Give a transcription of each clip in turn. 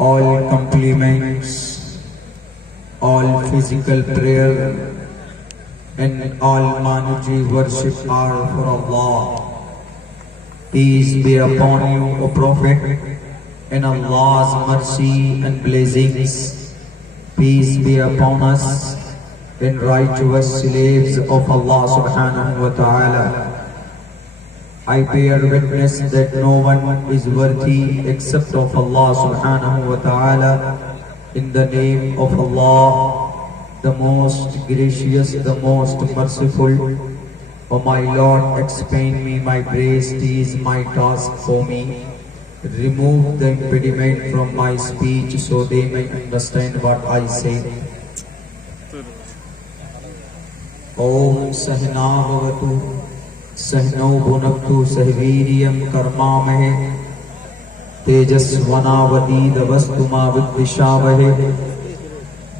All compliments, all physical prayer and all monetary worship are for Allah. Peace be upon you, O Prophet, and Allah's mercy and blessings. Peace be upon us and righteous slaves of Allah subhanahu wa ta'ala. I bear witness that no one is worthy except of Allah subhanahu wa ta'ala. In the name of Allah, the most gracious, the most merciful. O my Lord, explain me my grace, it is my task for me. Remove the impediment from my speech so they may understand what I say. Om Sahna Bhavatu Sahno Bhunaktu Sahviriyam Karmamahe Tejasvanavadidavastuma Vidvishavahe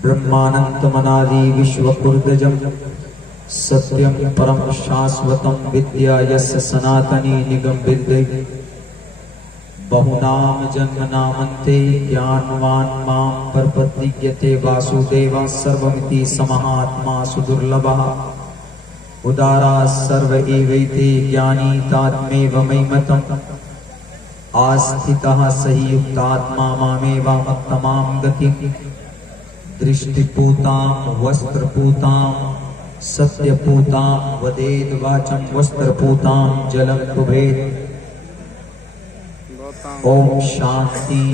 Brahmanantamanadi Vishwakurdajam Satyam Param Shasvatam Vidya Yasya Sanatani Nigam Vidyai बहुनाम जन्म नामन्ते ज्ञानवान मां परपत्रियते वासुदेवा सर्वमिति समहात्मा सुदुर्लभः उदारा सर्व एवैते ज्ञानी तात्मेव मयिमतम् आस्थितः सहि युक्तात्मा मामेव मत्तमां गतिं दृष्टिपूतां वस्त्रपूतां सत्यपूतां वदेद वाचं वस्त्रपूतां जलं कुभेद. ओम शांति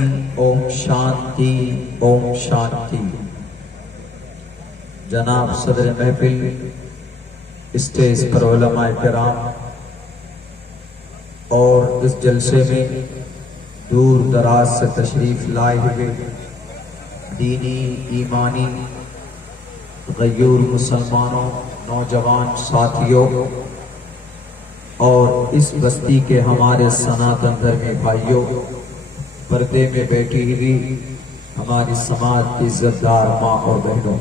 ओम शांति ओम शांति. जनाब सदर महफिल, स्टेज पर उलमाए किराम और इस जलसे में दूर दराज से तशरीफ लाए हुए दीनी ईमानी गयूर मुसलमानों, नौजवान साथियों और इस बस्ती के हमारे सनातन धर्मी भाइयों, पर्दे में बैठी हुई हमारी समाज की इज्जतदार माँ और बहनों,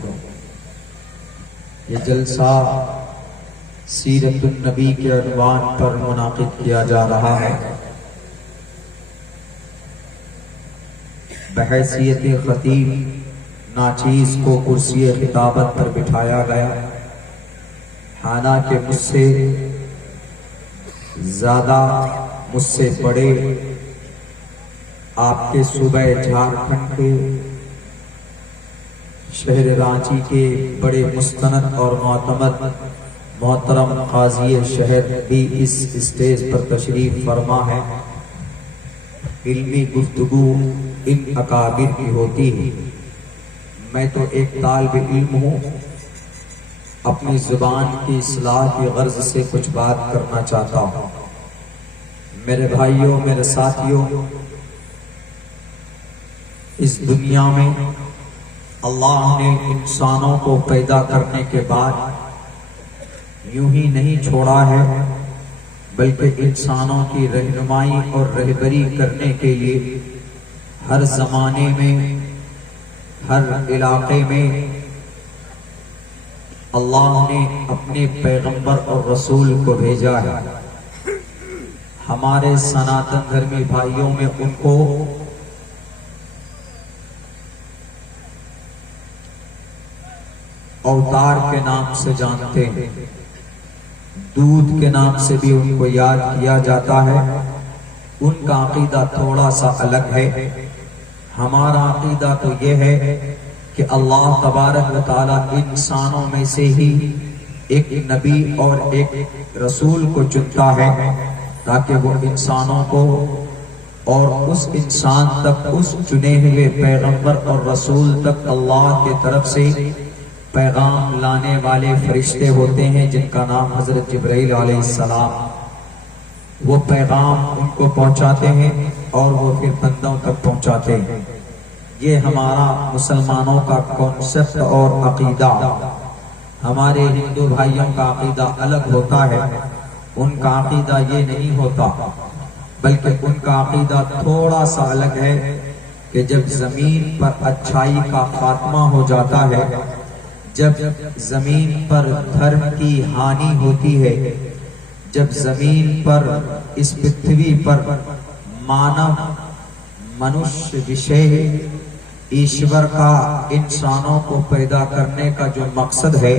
ये जलसा सीरतुन नबी के अनवान पर मुनाकिद किया जा रहा है. बहैसियत खतीब नाचीज को कुर्सी खिताबत पर बिठाया गया. हालांकि मुझसे ज्यादा, मुझसे बड़े आपके सूबे झारखंड के शहर रांची के बड़े मुस्तनद और मोतमद मोहतरम काजी शहर भी इस स्टेज पर तशरीफ फरमा है. इल्मी गुफ्तगू इन अकाबिर की होती है. मैं तो एक तालिब इल्म हूँ, अपनी जुबान की इस्लाह की गर्ज से कुछ बात करना चाहता हूँ. मेरे भाइयों, मेरे साथियों, इस दुनिया में अल्लाह ने इंसानों को पैदा करने के बाद यूं ही नहीं छोड़ा है, बल्कि इंसानों की रहनुमाई और रहबरी करने के लिए हर जमाने में हर इलाके में अल्लाह ने अपने पैगंबर और रसूल को भेजा है। हमारे सनातन धर्मी भाइयों में उनको अवतार के नाम से जानते हैं, दूध के नाम से भी उनको याद किया जाता है। उनका अकीदा थोड़ा सा अलग है। हमारा अकीदा तो यह है कि अल्लाह तबारक व तआला इंसानों में से ही एक नबी और एक रसूल को चुनता है ताकि वो इंसानों को और उस इंसान तक, उस चुने हुए पैगंबर और रसूल तक अल्लाह की तरफ से पैगाम लाने वाले फरिश्ते होते हैं जिनका नाम हजरत जिब्राइल अलैहिस्सलाम। वो पैगाम उनको पहुंचाते हैं और वो फिर बंदों तक पहुंचाते हैं। ये हमारा मुसलमानों का कॉन्सेप्ट और अकीदा। हमारे हिंदू भाइयों का अकीदा अलग होता है। उनका अकीदा ये नहीं होता, बल्कि उनका अकीदा थोड़ा सा अलग है कि जब जमीन पर अच्छाई का खात्मा हो जाता है, जब जमीन पर धर्म की हानि होती है, जब जमीन पर, इस पृथ्वी पर मानव, मनुष्य विषय ईश्वर का इंसानों को पैदा करने का जो मकसद है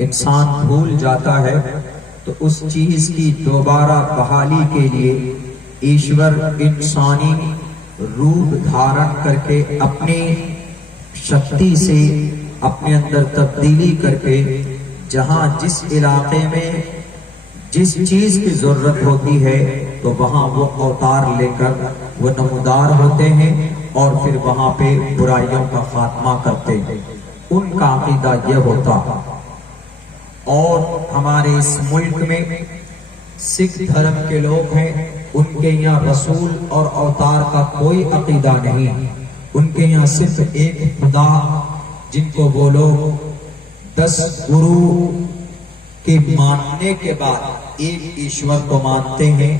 इंसान भूल जाता है, तो उस चीज की दोबारा बहाली के लिए ईश्वर इंसानी रूप धारण करके अपनी शक्ति से अपने अंदर तब्दीली करके जहां जिस इलाके में जिस चीज की जरूरत होती है तो वहां वो अवतार लेकर वो नमूदार होते हैं और फिर वहां पे बुराइयों का खात्मा करते हैं। उनका अकीदा यह होता। और हमारे इस मुल्क में सिख धर्म के लोग हैं, उनके यहाँ रसूल और अवतार का कोई अकीदा नहीं। उनके यहाँ सिर्फ एक खुदा, जिनको वो लोग 10 गुरु के मानने के बाद एक ईश्वर को मानते हैं।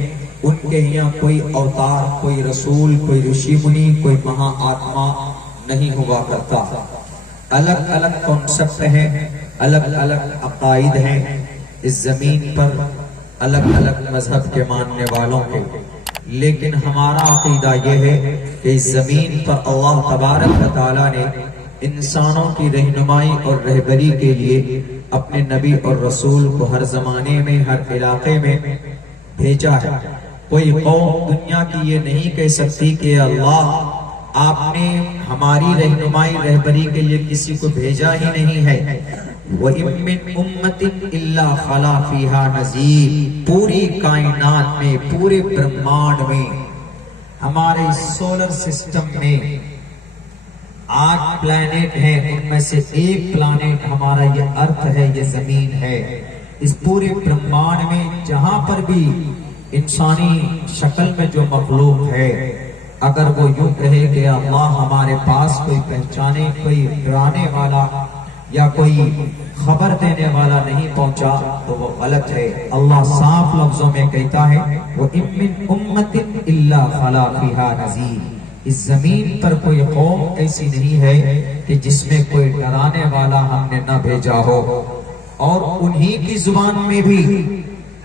उनके यहाँ कोई अवतार, कोई रसूल, कोई ऋषि मुनि, कोई महाआत्मा नहीं हुआ करता। अलग अलग कॉन्सेप्ट हैं, अलग अलग अकाइद हैं इस जमीन पर, अलग अलग मजहब के मानने वालों के। लेकिन हमारा अकीदा यह है कि इस जमीन पर अल्लाह तबारक व तआला ने इंसानों की रहनुमाई और रहबरी के लिए अपने नबी और रसूल को हर जमाने में, हर इलाके में भेजा है। कोई कौम दुनिया की ये नहीं कह सकती कि अल्लाह आपने हमारी रहनुमाई रहबरी के लिए किसी को भेजा ही नहीं है। वइम मिन उम्मतिन इल्ला खला फीहा नज़ीर। पूरी कायनात में, पूरे ब्रह्मांड में, हमारे सोलर सिस्टम में 8 प्लैनेट हैं, उनमें से एक प्लैनेट हमारा ये अर्थ है, ये जमीन है। इस पूरे ब्रह्मांड में जहां पर भी इंसानी शक्ल में जो मखलूक है, अगर वो यूं कहे कि अल्लाह हमारे पास कोई पहचाने, कोई डराने वाला या कोई खबर देने वाला नहीं पहुंचा, तो वो गलत है। अल्लाह साफ लफ्जों में कहता है, वो मिन उम्मतिन इल्ला खला फीहा नज़ीर। इस जमीन पर कोई कौम ऐसी नहीं है कि जिसमें कोई डराने वाला हमने न भेजा हो। और उन्हीं की जुबान में भी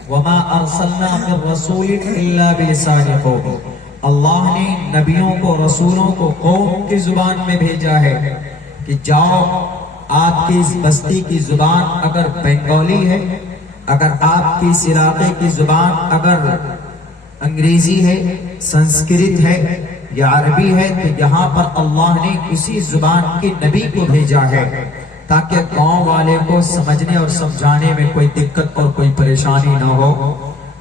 वमा अरसलना मिर रसूलिन इल्ला बिलिसानि कौमी। अल्लाह ने नबियों को, रसूलों को कौम की जुबान में भेजा है कि जाओ, आपकी इस बस्ती की जुबान अगर बंगाली है, अगर आपकी इस इलाके की जुबान अगर अंग्रेजी है, संस्कृत है या अरबी है, तो यहाँ पर अल्लाह ने उसी जुबान के नबी को भेजा है ताकि गांव वाले को समझने और समझाने में कोई दिक्कत और कोई परेशानी न हो।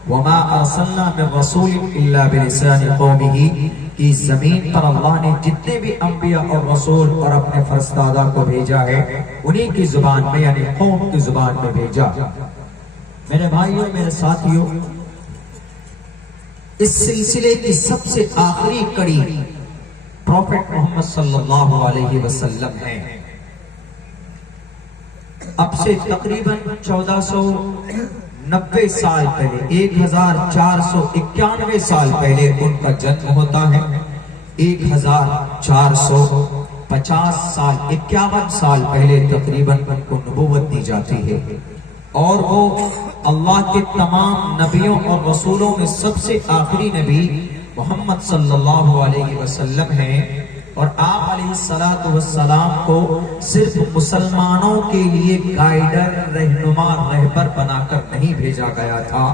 वमा अरसलना मिर रसूलिन इल्ला बिलिसानि कौमिही। कि जमीन पर अल्लाह ने जितने भी अंबिया और रसूल और अपने फरिश्तादा को भेजा है, उन्हीं की जुबान में, यानी कौम की जुबान में भेजा। मेरे भाइयों, मेरे साथियों, इस सिलसिले की सबसे आखिरी कड़ी प्रॉफेट मोहम्मद सल्लल्लाहु अलैहि वसल्लम है। अब से तकरीबन 1490 साल पहले, 1491 साल पहले उनका जन्म होता है। 1491 50 साल 51 साल पहले तकरीबन उनको नबूवत दी जाती है और वो अल्लाह के तमाम नबियों और रसूलों में सबसे आखिरी नबी मोहम्मद सल्लल्लाहु अलैहि वसल्लम हैं। और आप अलैहिस्सलातु वस्सलाम को सिर्फ मुसलमानों के लिए गाइडर, रहनुमा, रहबर बनाकर नहीं भेजा गया था,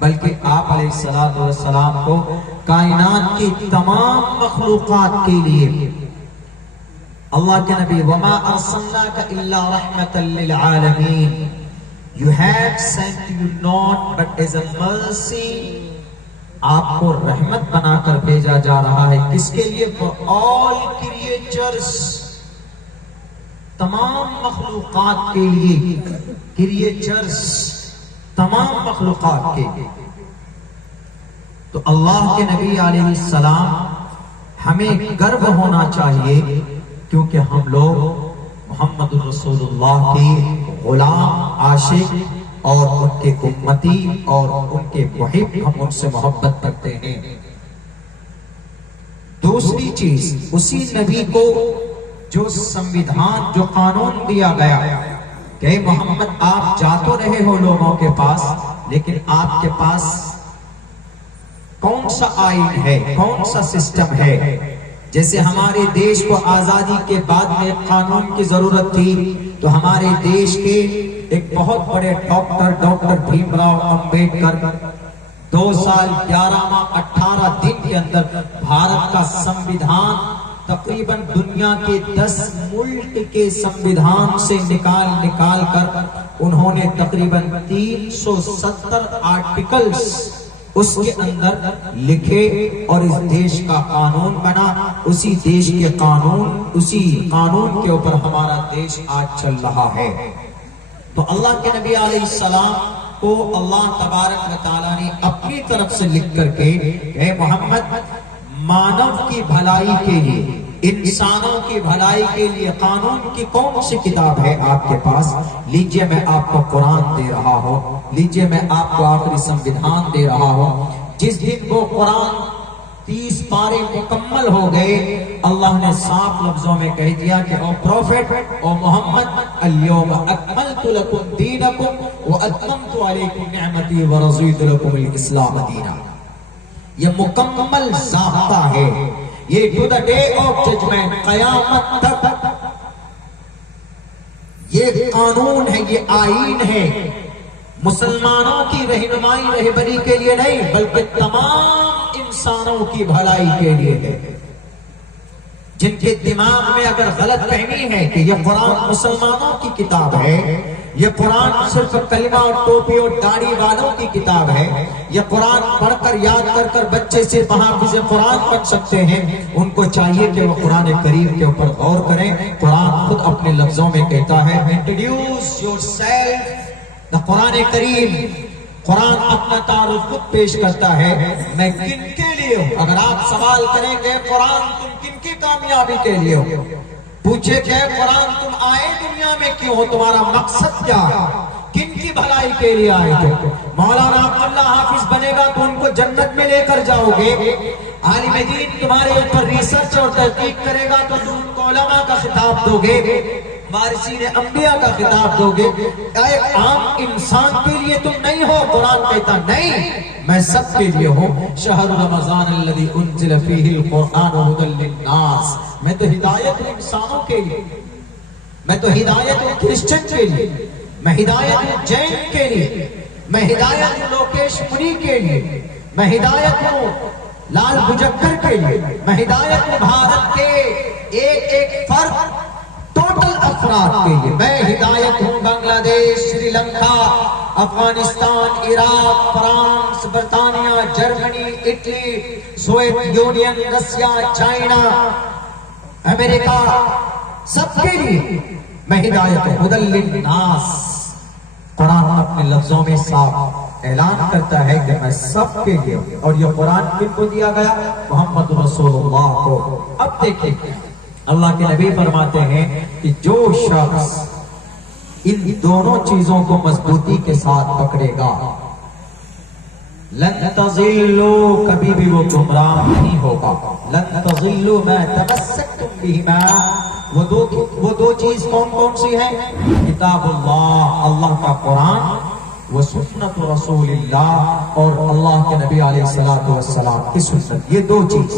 बल्कि आप अलैहिस्सलातु वस्सलाम को कायनात की तमाम मखलूकात के लिए अल्लाह के नबी वमा अरसलनाका इल्ला रहमतल लिल आलमीन, you have sent you not but as a mercy, आपको रहमत बनाकर भेजा जा रहा है। किसके लिए? फॉर ऑल क्रिएचर्स, तमाम मखलूकात के लिए, क्रिएचर्स तमाम मखलूकात के। तो अल्लाह के नबी अलैहिस्सलाम हमें गर्व होना चाहिए क्योंकि हम लोग मोहम्मद रसूलुल्लाह के गुलाम, आशिक और उनके उम्मती और उनके मुहिब, हम उनसे मोहब्बत करते हैं। दूसरी चीज, उसी नबी को जो संविधान, जो कानून दिया गया कि मोहम्मद आप जा तो रहे हो लोगों के पास, लेकिन आपके पास कौन सा आइन है, कौन सा सिस्टम है। जैसे हमारे देश को आजादी के बाद में कानून की जरूरत थी, तो हमारे देश के एक बहुत बड़े डॉक्टर भीमराव अंबेडकर 2 साल 11 माह 18 दिन के अंदर भारत का संविधान तकरीबन दुनिया के 10 मुल्क के संविधान से निकाल कर उन्होंने तकरीबन 370 आर्टिकल्स उसके अंदर लिखे और इस देश का कानून बना। उसी देश के कानून, उसी कानून के ऊपर हमारा देश आज चल रहा है। तो अल्लाह के नबी अलैहिस्सलाम को अल्लाह तबारक व तआला ने अपनी तरफ से लिख करके, हे मोहम्मद, मानव की भलाई के लिए, इंसानों की भलाई के लिए कानून की कौन सी किताब है आपके पास? लीजिए मैं आपको कुरान दे रहा हूँ, लीजिए मैं आपको आखिरी संविधान दे रहा हूँ। जिस दिन वो कुरान 30 पारे मुकम्मल हो गए, अल्लाह ने साफ लफ्जों में कह दिया कि ओ प्रॉफिट, ओ मोहम्मद, अल-यौमा अकमलतु लकुम दीनकुम व अतममतु अलैकुम निअमती व रज़ीतु लकुमुल इस्लाम दीना। ये मुकम्मल ज़ाब्ता है, ये to the day of judgement, कयामत तक ये कानून है, ये आईन है। मुसलमानों की रहनुमाई, रहबरी के लिए नहीं, बल्कि तमाम इंसानों की भलाई के लिए है। जिनके दिमाग में अगर गलत फहमी है कि यह कुरान मुसलमानों की किताब है, यह कुरान सिर्फ कलिमा और टोपी और दाढ़ी वालों की किताब है, यह कुरान पढ़कर याद कर बच्चे सिर्फ हाफिज़ कुरान पढ़ सकते हैं, उनको चाहिए कि वो कुरान करीम के ऊपर गौर करें। कुरान खुद अपने लफ्जों में कहता है, इंट्रोड्यूस योरसेल्फ द कुरान करीम। कुरान अपना तारुफ खुद पेश करता है, मैं किन के लिए हूं। अगर आप सवाल करेंगे कुरान तुम किन की कामयाबी के लिए हो, पूछे क्या कुरान तुम आए दुनिया में क्यों हो, तुम्हारा मकसद क्या है, किन की भलाई के लिए आए थे। मौलाना अब्दुल्ला हाफिज बनेगा तो उनको जन्नत में लेकर जाओगे, आलिम दीन तुम्हारे ऊपर रिसर्च और तहकीक करेगा तो तुम उनको उलमा का खिताब दोगे, वारिसीन अंबिया का खिताब दोगे। एक आम इंसान के लिए तुम नहीं हो। कुरान कहता नहीं, मैं सबके लिए हूँ। शहर रमजान अल्लज़ी उन्ज़िला फ़ीहिल क़ुरआन हुदल लिन्नास। मैं तो हिदायत हूँ इंसानों के लिए, मैं तो हिदायत हूँ क्रिश्चियन के लिए, मैं हिदायत हूँ जैन के लिए, मैं हिदायत हूँ लोकेश मुनि के लिए, मैं हिदायत हूँ लाल बुजक्कर के लिए, मैं हिदायत हूँ भारत के एक फर्द, टोटल अफराद के लिए। मैं हिदायत हूँ बांग्लादेश, श्रीलंका, अफगानिस्तान, इराक, फ्रांस, बर्तानिया, Germany, Italy, Soviet Union, Russia, China, America, सबके लिए मैं हिदायत हूँ हुदल लिन्नास। कुरान अपने लफ्जों में साफ ऐलान करता है कि मैं सबके लिए हूँ। और ये कुरान किनको दिया गया? मोहम्मद रसूलुल्लाह को। अब देखिए अल्लाह के नबी फरमाते हैं कि जो शख्स इन दोनों चीजों को मजबूती के साथ पकड़ेगा, लन तज़िल्लू, कभी भी वो गुमराह नहीं होगा। लन तज़िल्लू मा तमस्सकतुम फीहिमा, वो दो चीज कौन कौन सी है? किताबुल्लाह, अल्लाह का कुरान, व सुन्नत रसूलिल्लाह, और अल्लाह के नबी अलैहिस्सलातु वस्सलाम की सुन्नत। ये दो चीज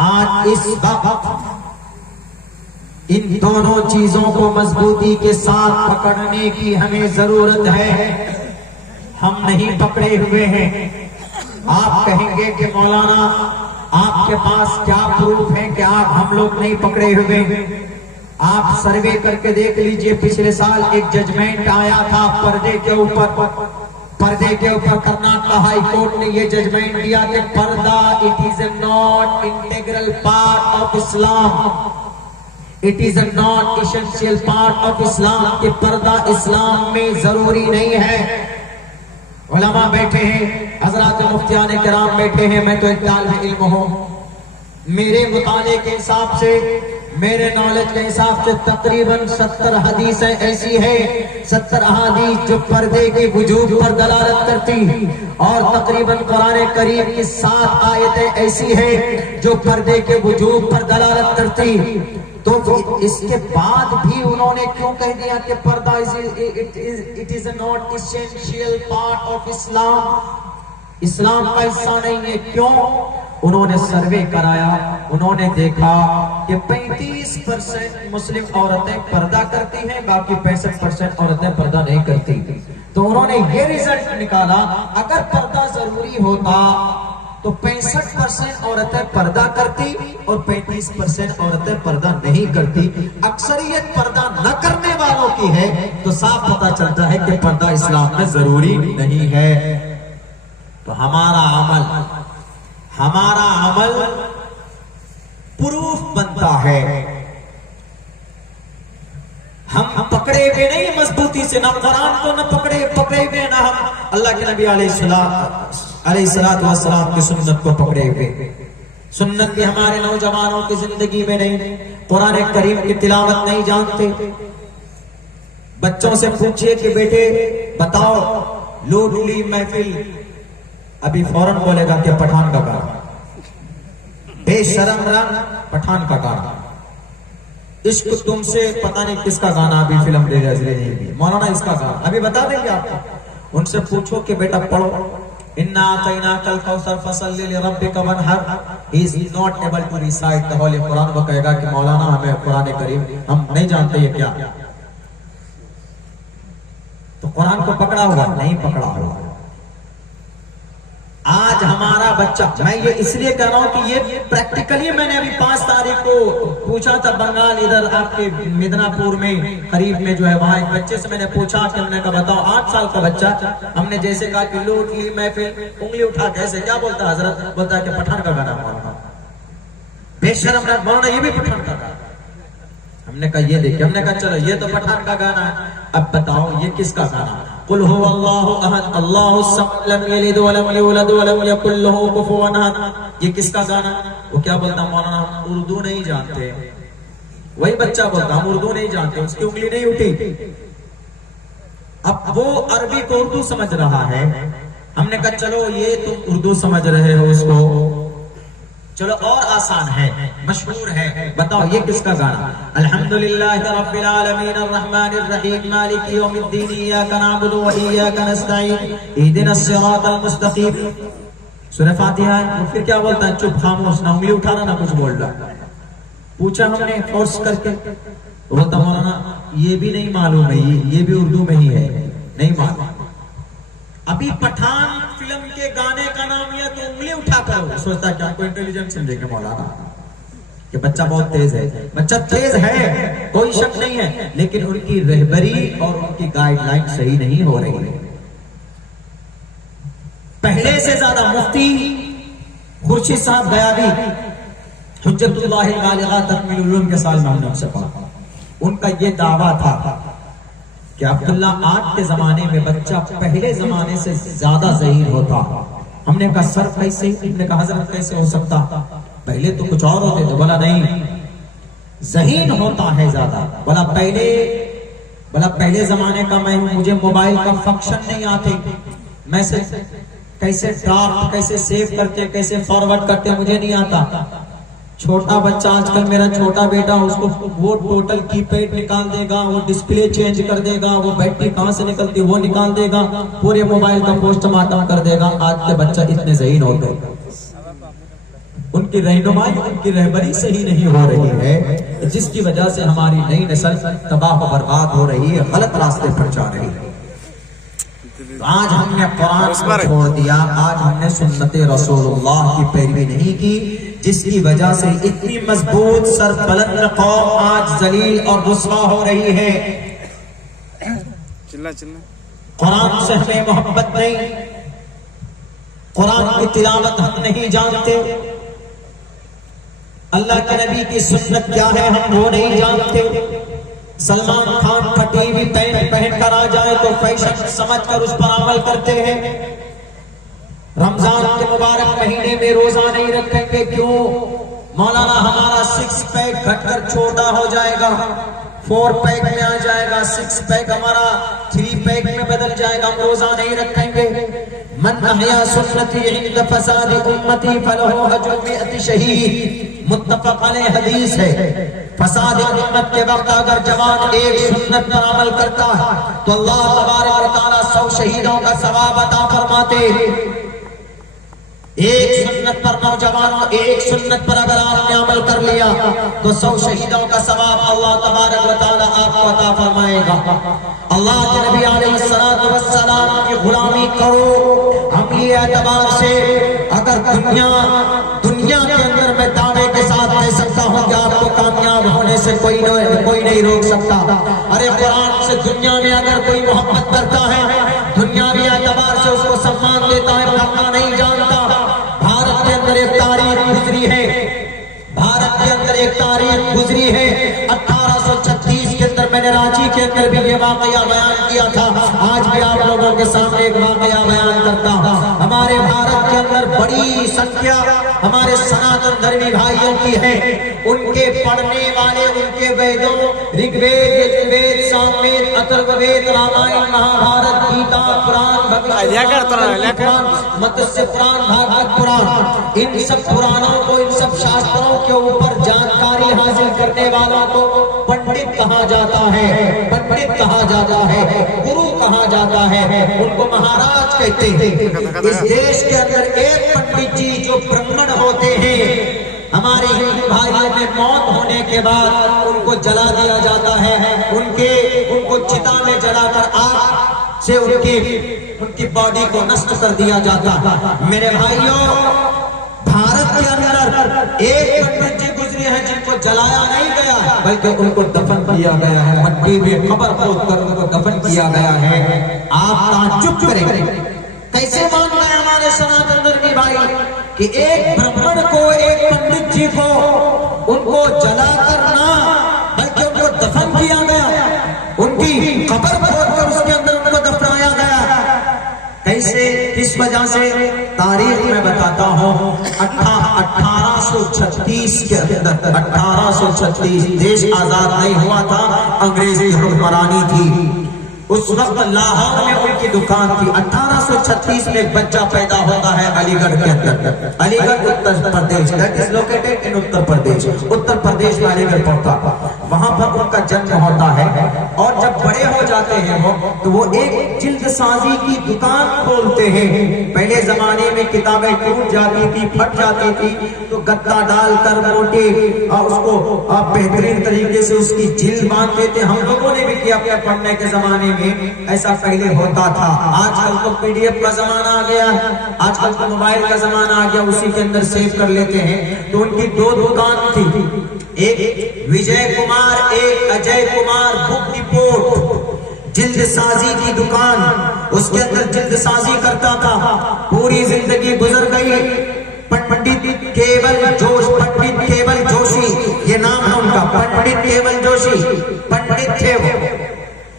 आज इस वक्त इन दोनों चीजों को मजबूती के साथ पकड़ने की हमें जरूरत है। हम नहीं पकड़े हुए हैं। आप कहेंगे कि मौलाना आपके पास क्या प्रूफ है कि आप हम लोग नहीं पकड़े हुए? आप सर्वे करके देख लीजिए, पिछले साल एक जजमेंट आया था पर्दे के ऊपर कर्नाटक हाई कोर्ट ने ये जजमेंट दिया कि पर्दा it is a not integral part of Islam, it is a not essential part of इस्लाम, कि पर्दा इस्लाम में जरूरी नहीं है। उलमा बैठे हैं, हजरात मुफ्तियान किराम बैठे हैं, मैं तो एक तालिब इल्म हूं। मेरे मुताले के हिसाब से, मेरे नॉलेज के हिसाब से तकरीबन 70 हदीसें ऐसी है, 70 अहादीस जो पर्दे के वजूब पर दलालत करती, और तकरीबन कुरान करीम की 7 आयतें ऐसी है जो पर्दे के वजूब पर दलालत करती। तो इसके बाद भी उन्होंने क्यों कह दिया कि पर्दा it is not essential part of Islam, इस्लाम का हिस्सा नहीं है? क्यों? उन्होंने सर्वे कराया, उन्होंने देखा कि 35% मुस्लिम औरतें पर्दा करती हैं, बाकी 65% औरतें पर्दा नहीं करती। तो उन्होंने ये रिजल्ट निकाला, अगर पर्दा जरूरी होता तो 65% औरतें पर्दा करती और 35% औरतें पर्दा नहीं करती। अक्सरियत पर्दा न करने वालों की है, तो साफ पता चलता है कि पर्दा इस्लाम में जरूरी नहीं है। तो हमारा अमल प्रूफ बनता है। हम पकड़े हुए नहीं मजबूती से, ना कुरान को न पकड़े हुए, ना हम अल्लाह के नबी अलैहिस्सलातु वस्सलाम की सुन्नत को पकड़े हुए। सुन्नत भी हमारे नौजवानों की जिंदगी में नहीं, कुरान करीम की तिलावत नहीं जानते। बच्चों से पूछिए कि बेटे बताओ लोटली महफिल, अभी फौरन बोलेगा कि पठान का गाना, बेशरम रंग पठान का गाना, इश्क तुमसे पता नहीं किसका गाना, अभी फिल्म दे रही मौलाना इसका गाना, अभी बता देंगे आपको। उनसे पूछो कि बेटा पढ़ो इन्ना आतैनाकल कौसर फसल्लि लिरब्बिका वनहर, he is not able to recite the holy Quran. वो कहेगा कि मौलाना हमें कुरान करीम हम नहीं जानते ये क्या। तो कुरान को पकड़ा हुआ नहीं पकड़ा हुआ। आज हमारा बच्चा, मैं ये इसलिए कह रहा हूं कि ये प्रैक्टिकली मैंने अभी 5 तारीख को पूछा था बंगाल, इधर आपके मिदनापुर में करीब में जो है, वहां एक बच्चे से मैंने पूछा कि हमने कहा बताओ 8 साल का बच्चा, हमने जैसे कहा कि लूट ली महफिल, उंगली उठा कैसे क्या बोलता हजरत? बोलता है कि पठान का गाना मौलाना, बेशरम मौलाना ये भी पठान का गाना। हमने कहा ये देखिए, हमने कहा चलो ये तो पठान का गाना है, अब बताओ ये किसका गाना? कुल हु अल्लाहु अहद अल्लाहु समद लम यलिद व लम यूलद व लम यकुल लहू कुफुवन अहद, ये किसका गाना? वो क्या बोलता मौलाना हम उर्दू नहीं जानते। वही बच्चा बोलता हम उर्दू नहीं जानते, उसकी उंगली नहीं उठी। अब वो अरबी को उर्दू समझ रहा है। हमने कहा चलो ये तुम उर्दू समझ रहे हो उसको, चलो और आसान है, मशहूर है, बताओ ये किसका गाना? अल्हम्दुलिल्लाहि रब्बिल आलमीन अर्रहमानिर रहीम मालिकी यौमिद्दीन इय्याका नअबुदु व इय्याका नस्तईन इहदिनस सिरातल मुस्तकीम। सूरह फातिहा है। वो फिर क्या बोलता है? चुप खामोश, ना उंगली उठाना ना कुछ बोल रहा। पूछा हमने फोर्स करके, बोलता मौलाना ये भी नहीं मालूम है, ये भी उर्दू में ही है, नहीं मालूम। अभी पठान फिल्म के गाने का नाम या तो उंगली उठा कर सोचता है कि आपको इंटेलिजेंट समझेंगे मौलाना, कि बच्चा बहुत तेज है। बच्चा तेज है, कोई शक नहीं है, लेकिन उनकी रहबरी और उनकी गाइडलाइन सही नहीं हो रही है। पहले से ज्यादा मुफ्ती खुर्शीद साहब गयावी हुज्जतुल्लाह बालिगा तकमीलुल उलूम के साल में हमने उनसे पढ़ा, उनका ये दावा था कि अब्दुल्ला आज के जमाने में बच्चा पहले जमाने से ज्यादा ज़हीन होता। हमने कहा सर कैसे? हमने कहा हजरत कैसे हो सकता, पहले तो कुछ और होते थे। बोला नहीं, ज़हीन होता है ज्यादा। बोला पहले जमाने का मुझे मोबाइल का फंक्शन नहीं आते, मैसेज कैसे ड्राफ्ट कैसे सेव करते, कैसे फॉरवर्ड करते मुझे नहीं आता। छोटा बच्चा आजकल, मेरा छोटा बेटा, उसको वो टोटल कीपैड निकाल देगा, वो डिस्प्ले चेंज कर देगा, वो बैटरी कहां से निकलती वो निकाल देगा, पूरे मोबाइल का पोस्टमार्टम कर देगा। आज के बच्चा इतने ज़हीन हो गए, उनकी रहनुमाई, उनकी रहबरी सही नहीं हो रही है, जिसकी वजह से हमारी नई नस्ल तबाह बर्बाद हो रही है, गलत रास्ते पर जा रही है। आज हमने कुरान को छोड़ दिया, आज हमने सुन्नत रसूलुल्लाह की पैरवी नहीं की, जिसकी वजह से इतनी मजबूत सरबलंद कौम आज जलील और रुस्वा हो रही है। चिल्ला चिल्ला। कुरान से हमें मोहब्बत नहीं, कुरान की तिलावत हम नहीं जानते, अल्लाह के नबी की सुन्नत क्या है हम वो नहीं जानते। सलमान खान का टीवी पैंट पहनकर आ जाए तो फैशन समझकर उस पर अमल करते हैं। रमजान के मुबारक महीने में रोजा नहीं रखेंगे, क्यों? मौलाना हमारा 6 पैक घटकर छोटा हो जाएगा, 4 पैक में आ जाएगा, 6 पैक हमारा 3 पैक में बदल जाएगा, हम रोजा नहीं रखेंगे। मन अहया सुन्नती इंद फसाद उम्मती फलहु अजर मिअत शहीद, मुत्तफक अलैह हदीस है। फसाद उम्मत के वक्त अगर जवान एक सुन्नत पर अमल करता है तो अल्लाह तबारक व तआला 100 शहीदों का सवाब अता फरमाते। एक सुन्नत पर नौजवानों, एक सुन्नत पर अगर आपने अमल कर लिया तो 100 शहीदों का सवाब अल्लाह तबारक व तआला आपको अता फरमाएगा। अल्लाह के नबी अलैहिस्सलातु वस्सलाम की गुलामी करो। हम ये एतबार से अगर दुनिया के अंदर मैं दावे के साथ कह सकता हूँ कि आपको कामयाब होने से कोई नहीं रोक सकता। अरे कुरान से दुनिया में अगर कोई मोहब्बत करता है, दुनियावी एतबार से उसको सम्मान देता है, करना नहीं जानता। भारत के अंदर एक तारीख गुजरी है, भारत के अंदर एक तारीख गुजरी है 1836 के अंदर। मैंने रांची के अंदर भी ये वाकया बयान किया था, आज भी आप लोगों के सामने एक वाकया बयान करता हूँ। हमारे भारत के अंदर बड़ी संख्या हमारे सनातन धर्मी भाइयों की है, उनके पढ़ने वाले, उनके वेदों, ऋग्वेद, यजुर्वेद, सामवेद, अथर्ववेद, रामायण, महाभारत, गीता, पुराण, मत्स्य पुराण, भागवत पुराण, इन सब पुराणों को, इन सब शास्त्रों के ऊपर जानकारी हासिल करने वालों को पंडित कहा जाता है, पंडित कहा जाता है, गुरु कहा जाता है, उनको महाराज कहते हैं। इस देश के अंदर एक पंडित जी जो ब्राह्मण होते हैं, हमारे हिंदू भाइयों में मौत होने के बाद उनको जला दिया जाता है, उनको चिता में जलाकर आग से उनकी बॉडी को नष्ट कर दिया जाता है। मेरे भाइयों, भारत के अंदर एक पंडित जी गुजरे हैं जिनको जलाया नहीं गया, बल्कि उनको दफन किया गया है, मट्टी में कब्र खोद कर उनको दफन किया गया है। आप ताज्जुब करेंगे, कैसे मान गए हमारे सनातन धर्मी भाई कि एक ब्राह्मण को, एक पंडित जी को उनको जलाकर ना, बल्कि उनको दफन किया गया, उनकी कब्र खोदकर उसके अंदर उनको दफनाया गया। कैसे, किस वजह से? तारीख में बताता हूँ। 1836 के अंदर, 1836 देश आजाद नहीं हुआ था, अंग्रेजी हुक्मरानी थी। उस वक्त लाहौर में उनकी दुकान थी। 1836 में एक बच्चा पैदा होता है अलीगढ़ के अंदर, Aligarh Uttar Pradesh, that is located in Uttar Pradesh, Uttar Pradesh में अलीगढ़ पड़ता, वहां पर उनका जन्म होता है। और जब बड़े हो जाते हैं वो, तो वो एक जिल्द साजी की दुकान खोलते हैं। पहले जमाने में किताबें टूट जाती थी, फट जाती थी, तो गत्ता डालकर मोटे उसको बेहतरीन तरीके से उसकी जिल्द बांधते थे। हम लोगों ने भी किया, अपने पढ़ने के जमाने में ऐसा पहले होता था। आजकल तो पीडीएफ का जमाना आ गया है, आजकल तो मोबाइल का जमाना आ गया, उसी के अंदर सेव कर लेते हैं। तो उनकी 2 दुकान थी, एक विजय कुमार, एक अजय कुमार बुक डिपोट, जिल्द साजी की दुकान, उसके अंदर जिल्द साजी करता था। पूरी जिंदगी गुजर गई। पंडित केवल जोशी, ये नाम है उनका, पंडित केवल जोशी पंडित थे वो।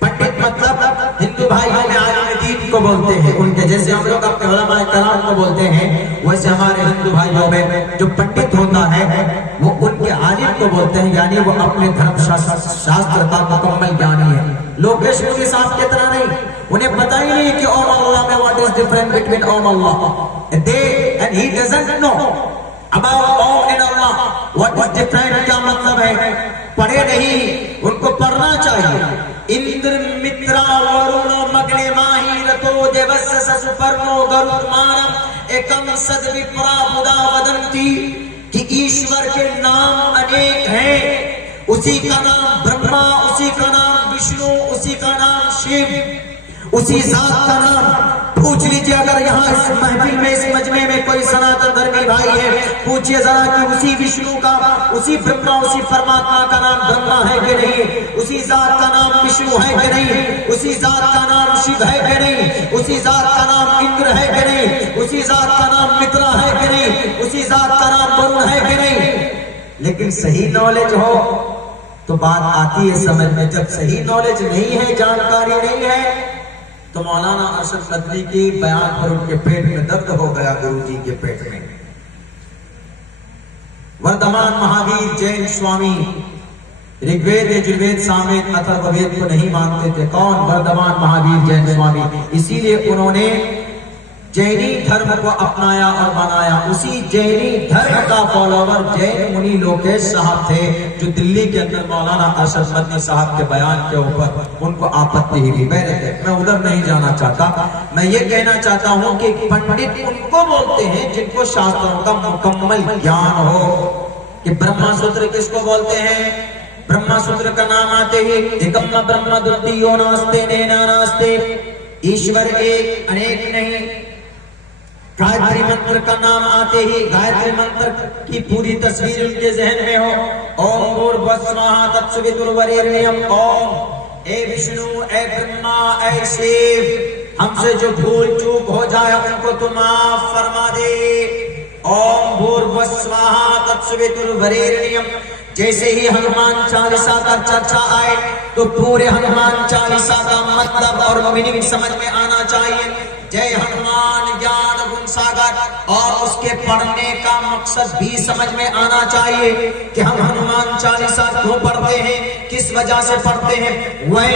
पंडित मतलब हिंदू भाइयों में आलिम दीन को बोलते हैं, उनके जैसे हम लोग अपने उलमाए कराम को बोलते हैं, वैसे हमारे हिंदू भाइयों में जो पंडित होता है वो उनके आलिम को बोलते हैं, यानी वो अपने धर्म शास्त्र का मुकम्मल ज्ञानी है। लोकेश मुनी साहब की तरह नहीं, उन्हें पता ही नहीं कि ओम अल्लाह में what is different between Om Allah, they and he doesn't know about Om in Allah. What is different क्या मतलब है? पढ़े नहीं, उनको पढ़ना चाहिए। इंद्र मित्रा वरुण मग्ने माही रतो देवस्य ससुपर्णो गरुत्मानम एकम सद विप्रा मुदा वदंती, कि ईश्वर के नाम अनेक हैं, उसी का नाम ब्रह्मा, उसी का नाम विष्णु, उसी का नाम शिव, उसी जात का नाम। पूछ लीजिए अगर यहाँ इस महफिल में, इस मजमे में कोई सनातन धर्मी भाई है, पूछिए जरा कि उसी विष्णु का, उसी ब्रह्मा, उसी परमात्मा का नाम ब्रह्मा है कि नहीं, उसी जात का नाम विष्णु है कि नहीं, उसी जात का नाम शिव है कि नहीं, उसी जात का नाम इंद्र है कि नहीं, उसी जात का नाम मित्रा है कि नहीं, उसी जात का नाम वरुण है कि नहीं। लेकिन सही नॉलेज हो तो बात आती है समझ में। जब सही नॉलेज नहीं है, जानकारी नहीं है, तो मौलाना अरशद मदनी की बयान पर उनके पेट में दर्द हो गया, गुरुजी के पेट में। वर्धमान महावीर जैन स्वामी ऋग्वेद, यजुर्वेद, सामवेद, अथर्ववेद को नहीं मानते थे। कौन? वर्धमान महावीर जैन स्वामी। इसीलिए उन्होंने जैनी धर्म को अपनाया और बनाया। उसी जैनी धर्म का फॉलोवर जैन मुनि लोकेश साहब थे, जो दिल्ली के अंदर मौलाना अरशद मदनी साहब के बयान के ऊपर उनको आपत्ति हुई। मैं उधर नहीं जाना चाहता। मैं ये कहना चाहता हूँ कि पंडित उनको बोलते हैं जिनको शास्त्रों का मुकम्मल ज्ञान हो। कि ब्रह्मा सूत्र किसको बोलते हैं? ब्रह्मा सूत्र का नाम आते ही एकम ब्रह्म द्वितीयो नास्ते नैना नास्ते, ईश्वर एक अनेक नहीं। गायत्री मंत्र का नाम आते ही गायत्री मंत्र की पूरी तस्वीर उनके जहन में हो। ओम भूर्भुवस्सुवः तत्सवितुर्वरेण्यम्। ओम ए विष्णु, ए ब्रह्मा, ए शिव, हमसे जो भूल चूक हो जाए उनको तू माफ फरमा दे। ओम भूर्भुवस्सुवः तत्सवितुर्वरेण्यम्। जैसे ही हनुमान चालीसा का चर्चा आए तो पूरे हनुमान चालीसा का मतलब और मीनिंग समझ में आना चाहिए। जय हनुमान ज्ञान गुण सागर, और उसके पढ़ने का मकसद भी समझ में आना चाहिए कि हम हनुमान चालीसा क्यों पढ़ते हैं, किस वजह से पढ़ते हैं। वह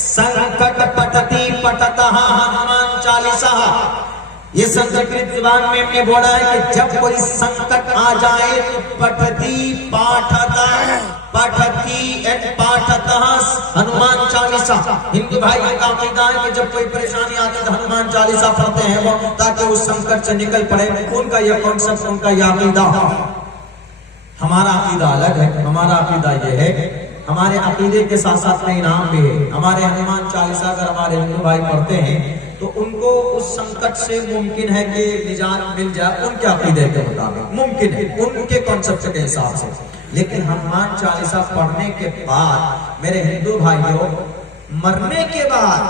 संकट पठति पठतः हनुमान चालीसा, ये संस्कृत जुबान में हमने बोला है कि जब कोई संकट आ जाए तो पठति पाठतः, पठति एंड पाठतः हनुमान चालीसा। हिंदू भाइयों का अकीदा है कि जब कोई परेशानी आती है तो हनुमान चालीसा पढ़ते हैं वो, ताकि उस संकट से निकल पड़े। उनका यह कॉन्सेप्ट, उनका यह अकीदा। हमारा अकीदा अलग है। हमारा अकीदा यह है, हमारे अकीदे के साथ साथ में इनाम भी है। हमारे हनुमान चालीसा अगर हमारे हिंदू भाई पढ़ते हैं तो उनको उस संकट से मुमकिन है कि निजात मिल जाए, उनके अकीदे के मुताबिक मुमकिन है, उनके कॉन्सेप्ट के हिसाब से। लेकिन हनुमान चालीसा पढ़ने के बाद मेरे हिंदू भाइयों, मरने के बाद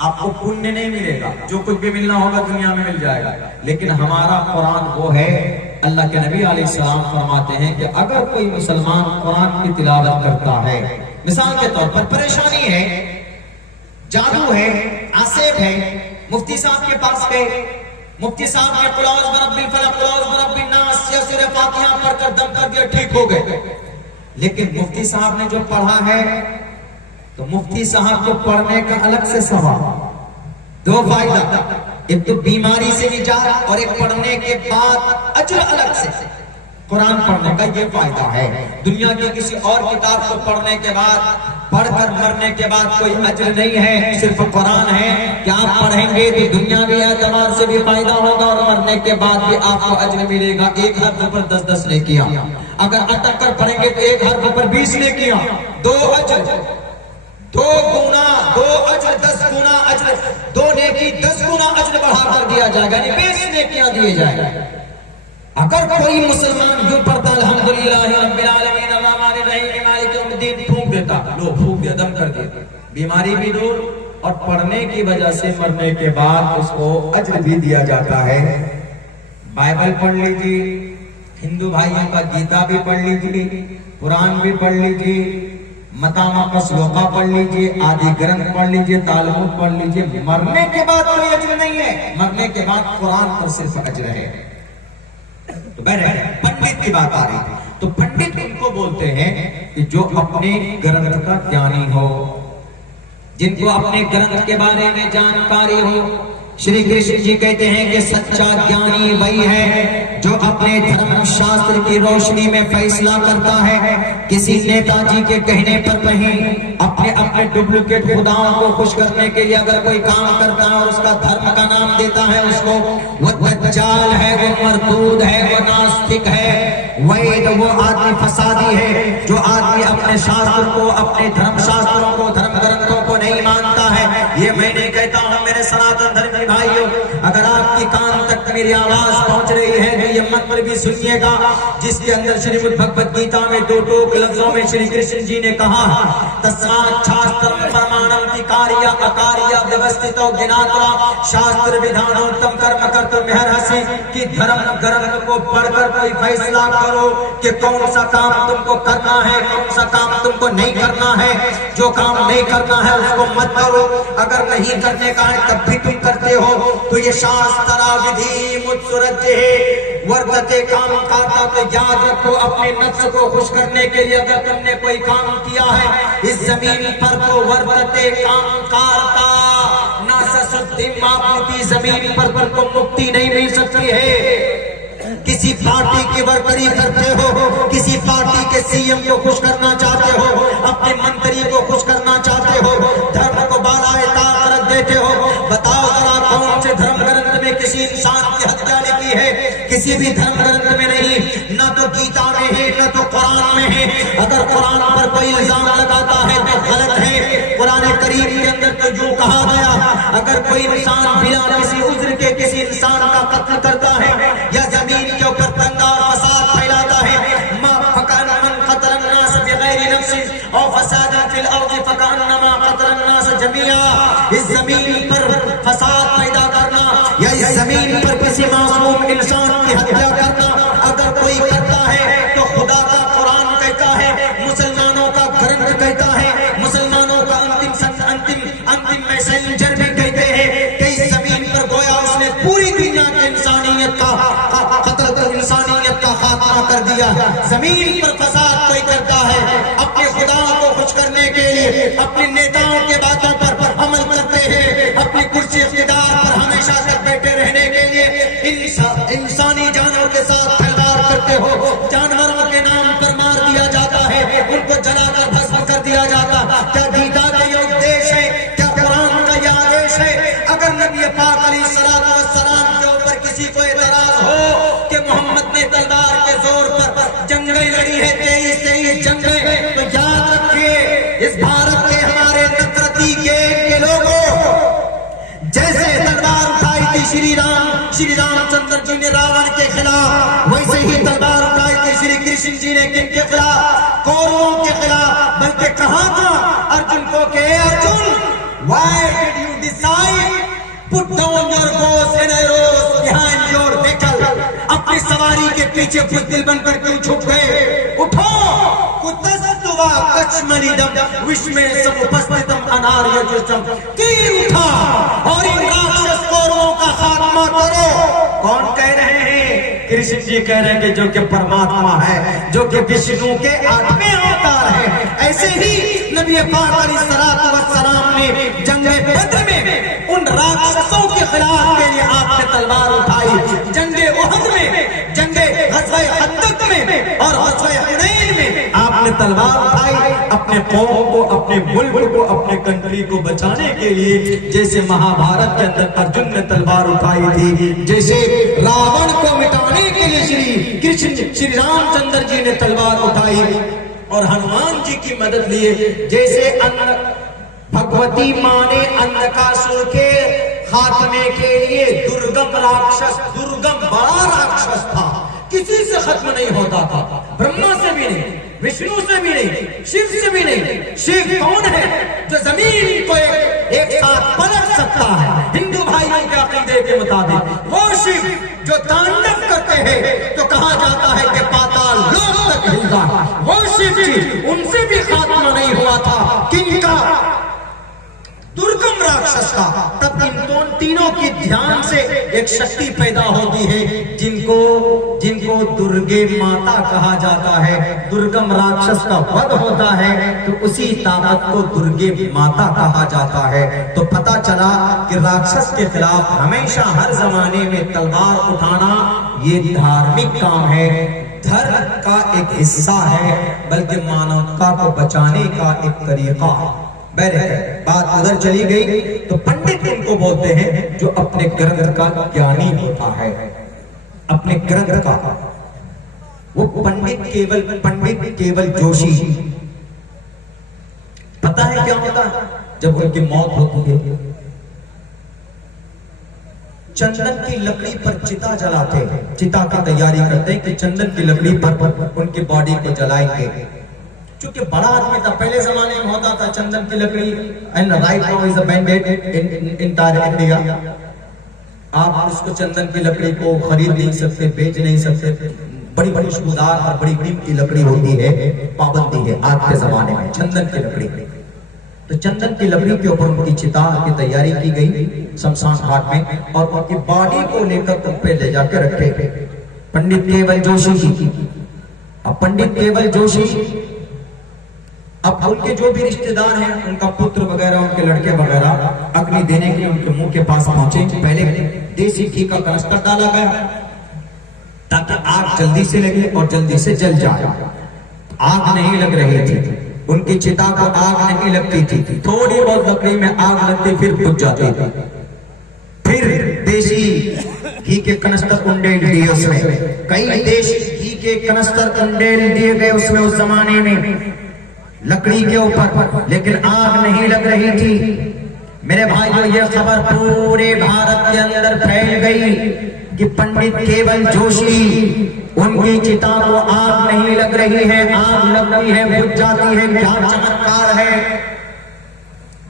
आपको पुण्य नहीं मिलेगा। जो कुछ भी मिलना होगा दुनिया में मिल जाएगा। लेकिन हमारा कुरान वो है, अल्लाह के नबी अलैहिस्सलाम फरमाते हैं कि अगर कोई मुसलमान कुरान की तिलावत करता है, मिसाल के तौर पर परेशानी है, जादू है, आसेब है, मुफ्ती साहब के पास गए, मुफ्ती साहब ने कुल औज़ बिरब्बिल फलक, कुल औज़ बिरब्बिन नास या सूरह फातिहा पढ़कर दम कर दिया, ठीक हो गए। लेकिन मुफ्ती साहब ने जो पढ़ा है, तो मुफ्ती साहब को पढ़ने का अलग से सवाब, दो फायदा, एक तो बीमारी से निजात और एक पढ़ने के बाद अजर अलग से। कुरान पढ़ने का ये फायदा है। दुनिया की किसी और किताब को पढ़ने के बाद, पढ़कर मरने के बाद कोई अजर नहीं है, सिर्फ कुरान है कि आप पढ़ेंगे तो दुनियावी एतबार से भी फायदा होगा और मरने के बाद भी आपको अजर मिलेगा। एक हर्फ पर 10-10 नेकियां, अगर अटक कर पढ़ेंगे तो एक हर्फ पर 20 नेकियां, 2 अजर, 2 गुना, 2 अजर, 10 गुना अजर, 2 नेकी 10 गुना अजर बढ़ाकर दिया जाएगा, यानी 20 नेकियां दिए जाएगा। अगर कोई मुसलमान यूं पढ़ता अल्हम्दुलिल्लाह रब्बिल आलमीन अर्रहमानिर रहीम मालिक यौमिद्दीन, फूंक देता, लो फूंक दिया, दम कर दिया, बीमारी भी दूर और पढ़ने की वजह से मरने के बाद उसको अजर भी दिया जाता है। बाइबल पढ़ लीजिए, हिंदू भाइयों का गीता भी पढ़ लीजिए, कुरान भी पढ़ लीजिए, मतामा का श्लोका पढ़ लीजिए, आदि ग्रंथ पढ़ लीजिए, तालमुद पढ़ लीजिए, मरने के बाद कोई अजर नहीं है। मरने के बाद कुरान पर सिर्फ अजर है। तो पंडित की बात आ रही थी, तो पंडित उनको बोलते हैं कि जो अपने ग्रंथ का ज्ञानी हो, जिनको अपने ग्रंथ के बारे में जानकारी हो। श्री कृष्ण जी कहते हैं कि सच्चा ज्ञानी वही है जो अपने धर्म शास्त्र की रोशनी में फैसला करता है, किसी नेताजी के कहने पर नहीं, अपने अपने डुप्लीकेट खुदाओं को खुश करने के लिए अगर कोई काम करता है और उसका धर्म का नाम देता है उसको, वो दज्जाल है, वो मरदूद है, वो नास्तिक है, वो आदमी फसादी है। जो आदमी अपने शास्त्र को, अपने धर्म शास्त्रों को, धर्म ग्रंथों को नहीं मानता है, ये मैं नहीं कहता हूँ मेरे सनातन धर्मी भाइयों, अगर आपकी कान तक मेरी आवाज पहुंच रही है तो ये मंत्र भी सुनिएगा, जिसके अंदर श्रीमद् भगवद गीता में दो टोक लफ्जों में श्री कृष्ण जी ने कहा, तस्मात् शास्त्रम प्रमाणम कार्य अकार्य व्यवस्थितो ज्ञात्वा शास्त्र विधानोत्तम कर्म कर्तुमिर्हसि, कि धर्म ग्रंथ को पढ़कर कोई फैसला करो कि कौन सा काम तुमको करना है, कौन सा काम तुमको नहीं करना है। जो काम नहीं करना है उसको मत करो, अगर नहीं करने का है तब भी तुम करते हो तो ये शास्त्रा विधि मुत्सुरज्य वर्तते काम करता। तो याद रखो, अपने नफ्स को खुश करने के लिए अगर तुमने कोई काम किया है इस जमीन पर तो वर्तते काम करता ना ससुद्धि मापती, जमीन पर तुमको मुक्ति नहीं मिल सकती है। किसी पार्टी की वर्करी करते हो, किसी पार्टी के सीएम को खुश करना चाहते हो, अपने मंत्री को खुश करना चाहते हो, धर्म को बालाए ताक रख देते हो। बताओ जरा कौन से धर्म ग्रंथ में किसी इंसान की हत्या लिखी है? किसी भी धर्म ग्रंथ में नहीं, न तो गीता में है न तो कुरान में है। अगर कुरान पर कोई इल्जाम लगाता है तो गलत है। कुरान करीम के अंदर तो यूं कहा गया, अगर कोई इंसान बिना किसी उज्र के किसी इंसान का कत्ल करता है या जमीन के ऊपर दंगा फसाद फैलाता है, इस जमीन पर फसाद पैदा करना या इस जमीन पर किसी मासूम इंसान की हत्या करना अगर कोई करता है तो खुदा का कुरान कहता है, मुसलमानों का ग्रंथ कहता है, मुसलमानों का अंतिम मैसेंजर भी कहते हैं कि इस जमीन पर गोया उसने पूरी दुनिया की इंसानियत का खात्मा कर दिया। जमीन पर फसाद कोई करता है, अपने खुदा को खुश करने के लिए अपने नेताओं के बातों पर अमल करते हैं, अपनी कुर्सी इख्तिदार पर हमेशा तक बैठे रहने के लिए इंसानी जानों के साथ खिलवाड़ करते हो। जानवरों के नाम पर मार दिया जाता है, उनको जलाकर भस्म कर दिया जाता। क्या गीता का ये उपदेश है? क्या कुरान का ये आदेश है? अगर नबी पाक अलैहिस्सलाम के ऊपर किसी को एतराज हो कि मोहम्मद ने तलवार के जोर पर जंगें लड़ी है, 23 जंगें, तो याद रखिए इस भारत के हमारे नफरती के लोगों, जैसे तलवार उठाई थी श्री रामचंद्र जी ने रावण के खिलाफ, वैसे ही तलवार उठाई थी श्री कृष्ण जी ने किनके खिलाफ? कौरवों के खिलाफ। बल्कि कहा था अर्जुन को कि Arjun, why did you decide put down your bows and arrows behind your vehicle? अपनी सवारी के पीछे बुज़दिल बनकर क्यों छुप गए? उठो, कुतस्तुवा कच्मलिदम विश्वे समुपस्थितम अनार्यजुष्टम, तीर उठा और इन राक्षस कौरवों का खात्मा करो। कौन कह रहे हैं? कृष्ण जी कह रहे हैं कि जो कि परमात्मा है, जो कि विष्णु के 8वें अवतार है। ऐसे ही नबी पाक अलैहिस्सलातु वस्सलाम ने जंगे बद्र में उन राक्षसों के खिलाफ के लिए आपने तलवार उठाई। जंगे उहद में, जंगे ग़ज़वा खंदक में और ग़ज़वा हुनैन में आपने तलवार उठाई अपने कौम को, अपने मुल्क को, अपने कंट्री को बचाने के लिए। जैसे महाभारत के अंदर अर्जुन ने तलवार उठाई थी, जैसे रावण को मिटाने के लिए श्री रामचंद्र जी ने तलवार उठाई और हनुमान जी की मदद लिए। जैसे भगवती माँ ने अंधकासुर के खात्मे के लिए दुर्गम बड़ा राक्षस था, किसी से खत्म नहीं होता था, ब्रह्मा से भी नहीं, विष्णु से भी नहीं, शिव से भी नहीं। शिव कौन है? जो जमीन को एक साथ पलट सकता है हिंदू भाइयों के अकीदे के मुताबिक। वो शिव जो तांडव करते हैं तो कहा जाता है कि पाताल लोक तक हिलता। वो शिव जी, उनसे भी खात्मा नहीं हुआ था। किनका? दुर्गम राक्षस का। तब इन तीनों की ध्यान से एक शक्ति पैदा होती है जिनको दुर्गे माता कहा जाता है। दुर्गम राक्षस का वध होता है तो उसी ताकत को दुर्गे माता कहा जाता है। तो पता चला कि राक्षस के खिलाफ हमेशा हर जमाने में तलवार उठाना ये धार्मिक काम है, धर्म का एक हिस्सा है, बल्कि मानवता को बचाने का एक तरीका है। बात उधर चली गई तो पंडित इनको बोलते हैं जो अपने ग्रंथ का ज्ञानी होता है, अपने ग्रंथ का। वो पंडित केवल जोशी। पता है क्या होता है जब उनकी मौत होती है? चंदन की लकड़ी पर चिता जलाते हैं, चिता की तैयारी करते हैं कि चंदन की लकड़ी पर उनकी बॉडी को जलाएंगे। क्योंकि बड़ा आदमी था, पहले जमाने में होता था चंदन की लकड़ी, and right now is a mandate in entire India. आप उसको चंदन की लकड़ी को खरीद नहीं सकते, बेच नहीं सकते। बड़ी बड़ी खुशबूदार और बड़ी कीमती लकड़ी होती है, पाबंदी है आज के जमाने में चंदन की लकड़ी। तो चंदन की लकड़ी के ऊपर उनकी चिता की तैयारी की गई शमशान घाट में, और उनकी बॉडी को लेकर उन पे ले जाके रखे पंडित केवल जोशी की। अब पंडित केवल जोशी, अब उनके जो भी रिश्तेदार हैं, उनका पुत्र वगैरह, उनके लड़के वगैरह अग्नि देने के लिए उनके मुंह के पास पहुंचे। पहले देसी घी का कनस्तर डाला गया ताकि आग जल्दी से लगे और जल्दी से जल जाए। आग नहीं लग रही थी, उनकी चिता को आग नहीं लगती थी, थोड़ी बहुत लकड़ी में आग लगती फिर बुझ जाती थी। फिर देसी घी के कनस्तर उंडेल दिए उसमें, कई देसी घी के कनस्तर उंडेल दिए गए उसमें उस जमाने में लकड़ी के ऊपर, लेकिन आग नहीं लग रही थी। मेरे भाइयों, ये खबर पूरे भारत के अंदर फैल गई कि पंडित केवल जोशी, उनकी चिता को आग नहीं लग रही है, आग लगती है बुझ जाती है। क्या चमत्कार है!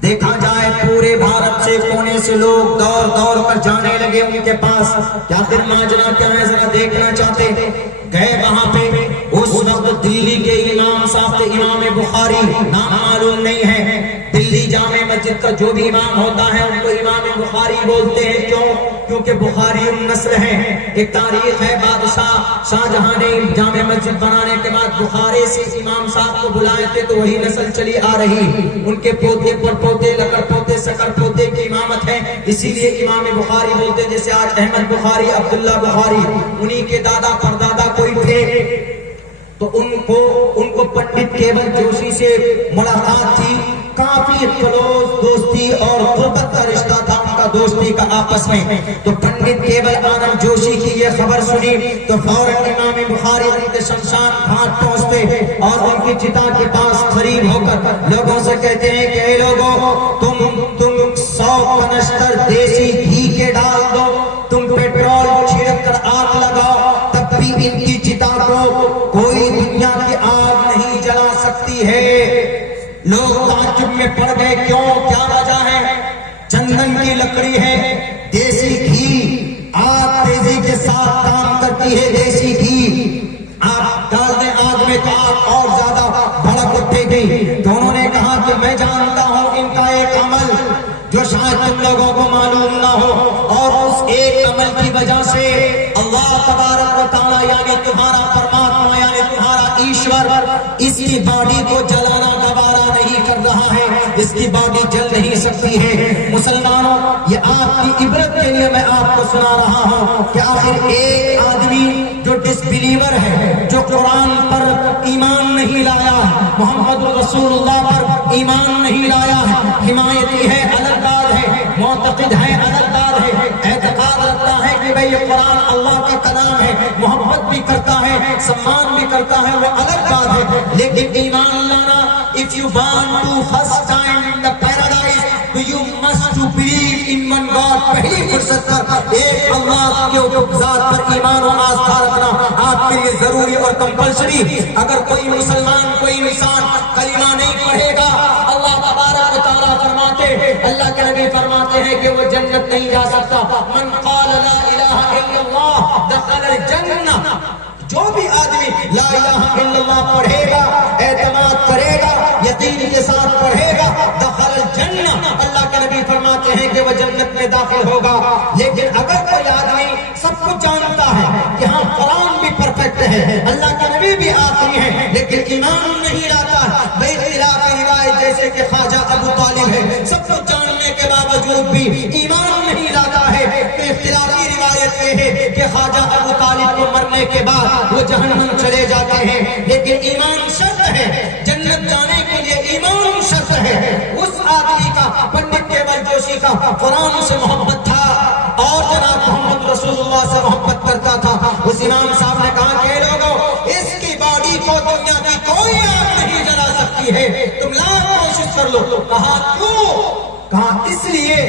देखा जाए पूरे भारत से कोने से लोग दौड़ दौड़ कर जाने लगे उनके पास। क्या फिर माजरा क्या है जरा देखना चाहते गए वहां पे। उस वक्त दिल्ली के इमाम साहब थे, इमाम बुखारी, नाम मालूम नहीं है। दिल्ली जामे मस्जिद का जो भी इमाम होता है उनको इमाम बुखारी बोलते हैं। क्यों? क्योंकि बुखारी नस्ल है। एक तारीख है, बादशाह शाहजहां ने जामे मस्जिद बनाने के बाद बुखारे से इमाम साहब को बुलाए थे, तो वही नस्ल चली आ रही। उनके पोते परपोते लकड़ पोते सकड़ पोते की इमामत है, इसीलिए इमाम बुखारी बोलते हैं। जैसे आज अहमद बुखारी, अब्दुल्ला बुखारी, उन्हीं के दादा परदादा कोई थे। तो उनको पंडित केवल जोशी से मुलाकात थी, काफी क्लोज दोस्ती और गुर्बत का रिश्ता था उनका, दोस्ती का आपस में। तो पंडित केवल आनंद जोशी की ये खबर सुनी तो फौरन इमाम बुखारी उनके शमशान घाट पहुंचते और उनकी चिता के पास करीब होकर लोगों से कहते हैं कि ए लोगों, तुम 100 कनस्तर देसी घी के डाल दो, तुम पेट्रोल छिड़क कर आग लगाओ, तब भी इनकी चिता को कोई दुनिया की आग नहीं जला सकती है। लोग ताज्जुब में पड़ गए, क्यों, क्या वजह है? चंदन की लकड़ी है, देसी घी, आग तेजी के साथ काम करती है। देसी घी आप डाल दें आग में तो आग और ज्यादा भड़क उठेगी। तो उन्होंने कहा कि मैं जानता हूं इनका एक अमल जो शायद तुम लोगों को मालूम ना हो, और उस एक अमल की वजह से अल्लाह तबारक व तआला यानी तुम्हारा परमात्मा यानी तुम्हारा ईश्वर इसकी बॉडी को जलाना गवारा नहीं कर रहा है, इसकी बॉडी जल नहीं सकती है। मुसलमानों, ये आपकी इबरत के लिए मैं आपको सुना रहा हूँ कि आखिर एक आदमी जो डिसबिलीवर है, जो कुरान पर ईमान नहीं लाया है, मोहम्मद रसूलुल्लाह पर ईमान नहीं लाया है, हिमायती है अलग बात है, मुअतक़िद है अलग बात है, एतक़ाद रखता है कि भाई ये कुरान अल्लाह का कलाम है, मोहब्बत भी करता है, सम्मान भी करता है, वो अलग बात है। लेकिन ईमान लाना, if you want to first time in the paradise तो you must to believe in one God. पहली फुर्सत पर एक अल्लाह के ज़ात पर ईमान और आस्था रखना आपके लिए जरूरी और कंपल्सरी। अगर कोई मुसलमान, कोई इंसान कलिमा नहीं पढ़ेगा, अल्लाह तबारक व तआला फरमाते, अल्लाह के नबी फरमाते हैं कि वो जन्नत नहीं जा सकता। मन क़ाल ला इलाहा इल्लल्लाह दखल जन्नह। जो भी आदमी ला इलाहा इल्लल्लाह पढ़ेगा, एतमाद करेगा, यकीन के साथ पढ़ेगा, दखल जन्नह, अल्लाह के नबी फरमाते हैं कि वह जन्नत में दाखिल होगा। लेकिन अगर कोई आदमी सब कुछ जानता है कि हाँ कुरान भी परफेक्ट है, अल्लाह का नबी भी आखिरी है, लेकिन ईमान नहीं लाता है, बेइख्तिलाफ रिवायत जैसे कि ख्वाजा अबू तालिब है, सब कुछ जानने के बावजूद भी ईमान नहीं लाता है। इख्तिलाफी रिवायत ये है कि ख्वाजा अबू तालिब मरने के बाद वो जहन्नम चले जाते हैं, लेकिन ईमान शर्त है, जन्नत जाने के लिए ईमान शर्त है। उस आदमी का, पंडित केवल जोशी का कुरान से मोहब्बत था और जनाब मोहम्मद रसूलुल्लाह से मोहब्बत करता था। उस इमाम साहब ने कहा कि लोगों, इसकी बॉडी को दुनिया की कोई आग नहीं जला सकती है, तुम लाख कोशिश कर लो। कहा क्यों? कहा इसलिए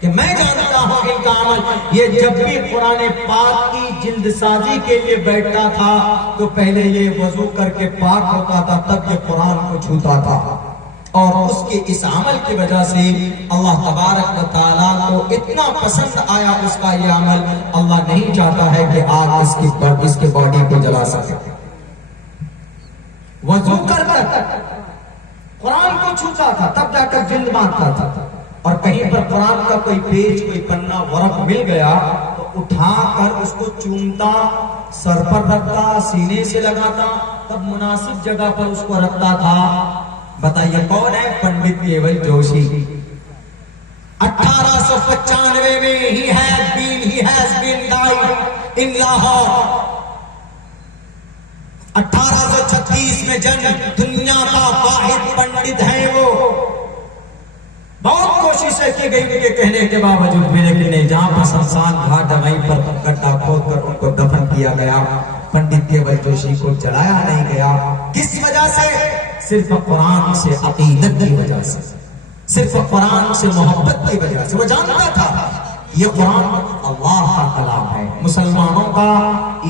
कि मैं जानता हूं इनका अमल, ये जब भी कुरान पाक की जिल्दसाजी के लिए बैठता था तो पहले ये वजू करके पाक होता था, तब ये कुरान को छूता था। और उसके इस अमल की वजह से अल्लाह तबारक व तआला को इतना पसंद आया उसका ये अमल, अल्लाह नहीं चाहता है कि आग इसकी बॉडी को जला सके। वजू कर कुरान को छूता था, तब जाकर जिल्द बांधता था। और कहीं पर कुरान का कोई पेज, कोई पन्ना, वर्क मिल गया तो उठाकर उसको चूमता, सर पर रखता, सीने से लगाता, तब मुनासिब जगह पर उसको रखता था। बताइए कौन है? पंडित केवल जोशी। 1895 में he has been died in Lahore। 1836 में जन्म, दुनिया का वाहिद पंडित है वो। बहुत कोशिशें की गई उनके कहने के बावजूद भी, लेकिन नहीं, जहां पर शमशान घाट वहीं पर गड्ढा खोदकर उनको दफन किया गया। पंडित केवल जोशी को जलाया नहीं गया। किस वजह से? सिर्फ कुरान से अकीदत की वजह से, सिर्फ कुरान से मोहब्बत की वजह से। वो जानता था ये कुरान अल्लाह का कलाम है, मुसलमानों का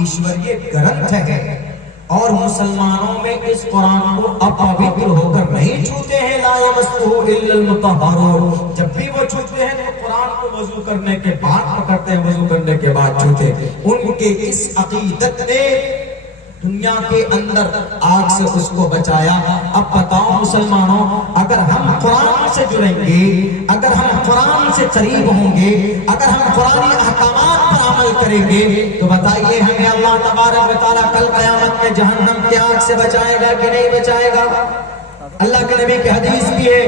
ईश्वरीय ग्रंथ है, और मुसलमानों में इस कुरान को अपवित्र होकर नहीं छूते हैं। ला यमस्सुहु इल्लल मुतहहरून। जब भी वो छूते हैं तो कुरान को वजू करने के बाद पकड़ते हैं, वजू करने के बाद छूते। उनके इस अकीदत ने दुनिया के अंदर आग से उसको बचाया। अब बताओ मुसलमानों, अगर हम कुरान से जुड़ेंगे, अगर हम कुरान से करीब होंगे, अगर हम कुरानी अहकामात पर अमल करेंगे, तो बताइए हमें अल्लाह तबारक व तआला कल क़यामत में जहन्नम की आग से बचाएगा कि नहीं बचाएगा? अल्लाह के नबी की हदीस भी है,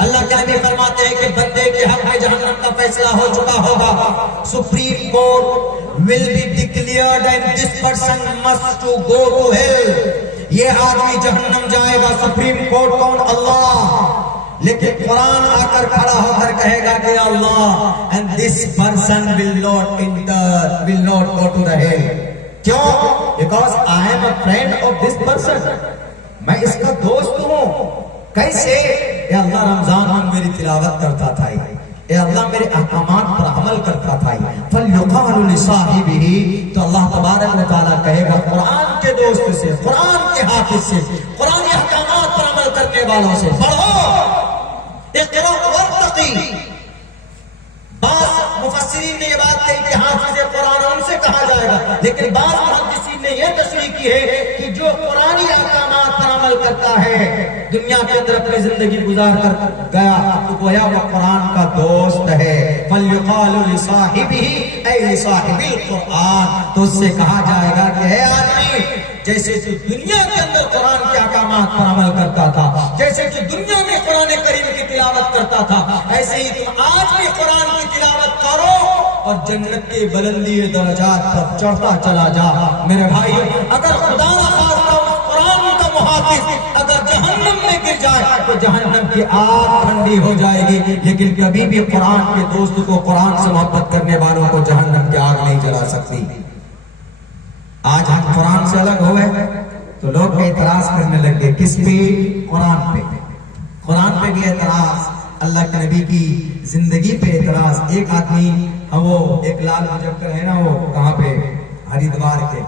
अल्लाह के नबी फरमाते हैं कि बंदे के हक में जहन्नम का फैसला हो चुका होगा। Supreme court will be declared and this person must to go to hell। ये आदमी जहन्नम जाएगा। सुप्रीम कोर्ट कौन? अल्लाह। लेकिन कुरान आकर खड़ा होकर कहेगा कि अल्लाह and this person will not go to the hell। क्यों? Because I am a friend of this person। मैं इसका दोस्त हूं। कैसे? ये अल्लाह रमजान में मेरी तिलावत करता था, ए अल्लाह मेरे अहकामात पर अमल करता था। फल्युक़ालु लिसाहिबिही, तो अल्लाह तबारक व तआला कहेगा कुरान के दोस्त से, कुरान के हाफिज से, कुरानी अहकामात पर अमल करने वालों से, पढ़ो, इक़रा वर्तक़ी। बाज़ मुफस्सिरीन ने ये बात कही कि हाफिज़ कुरान उनसे कहा जाएगा, लेकिन बाज़ मुहद्दिसीन ने ये तशरीह की है कि जो कुरानी अहकामात पर अमल करता है, दुनिया के अंदर अपनी जिंदगी गुजार कर गया, तो गोया वो कुरान का दोस्त है। फल्युक़ालु लिसाहिबिही ऐ लिसाहिबिल कुरान, तो उससे कहा जाएगा कि हे आदमी, जैसे तू दुनिया के अंदर कुरान के अहकामात पर अमल करता था, जैसे कि दुनिया में कुरान करीम की तिलावत करता था, ऐसे ही तुम आज भी कुरान की तिलावत करो और जन्नत के बुलंदी दर्जात पर चढ़ता चला जा। मेरे भाई, अगर खुदा न खास्ता कुरान का मुहाफिज अगर जहन्नम में गिर जाए तो जहन्नम की आग ठंडी हो जाएगी, लेकिन कभी भी कुरान के दोस्त को, कुरान से मोहब्बत करने वालों को जहन्नम की आग नहीं जला सकती। आज हम कुरान से अलग हो गए तो लोग एतराज करने लगे। किस पे? कुरान पे। कुरान पे भी एतराज, अल्लाह के नबी की जिंदगी पे एतराज। एक आदमी, वो एक लाल मुजफ्फर है ना, वो कहाँ पे? हरिद्वार के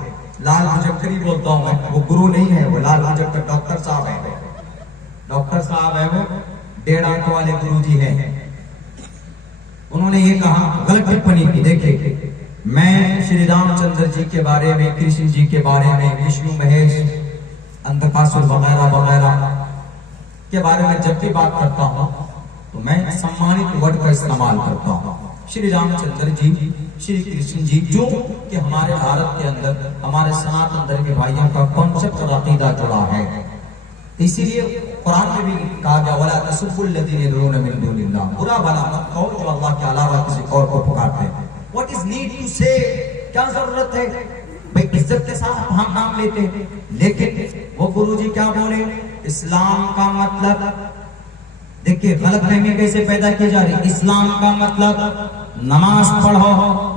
लाल मुजफ्फर ही बोलता हूँ मैं, वो गुरु नहीं है, वो लाल मुजफ्फर डॉक्टर साहब है, डॉक्टर साहब है, वो 1.5 आंख वाले गुरु जी हैं। उन्होंने ये कहा, गलत टिप्पणी की। देखिए, मैं श्री रामचंद्र जी के बारे में, कृष्ण जी के बारे में, विष्णु महेश, अंधकासुर वगैरह वगैरह के बारे में जब भी बात करता हूँ तो मैं सम्मानित वर्ड का इस्तेमाल करता हूँ। श्री रामचंद्र जी, श्री कृष्ण जी, जो कि हमारे भारत के अंदर हमारे सनातन धर्म के भाइयों का कॉन्सेप्ट और अकीदा जुड़ा है। इसीलिए कुरान में भी कहा गया, वला तसुब्बुल लज़ीना यदऊना मिन दूनिल्लाह, बुरा भला मत कहो जो अल्लाह के अलावा किसी और को पुकारते हैं। What is need to say? क्या जरूरत है भाई? इज्जत के साथ हम नाम लेते हैं। लेकिन वो गुरुजी क्या बोले, इस्लाम का मतलब, देखिए गलतफहमी कैसे पैदा की जा रही। इस्लाम का मतलब नमाज पढ़ो,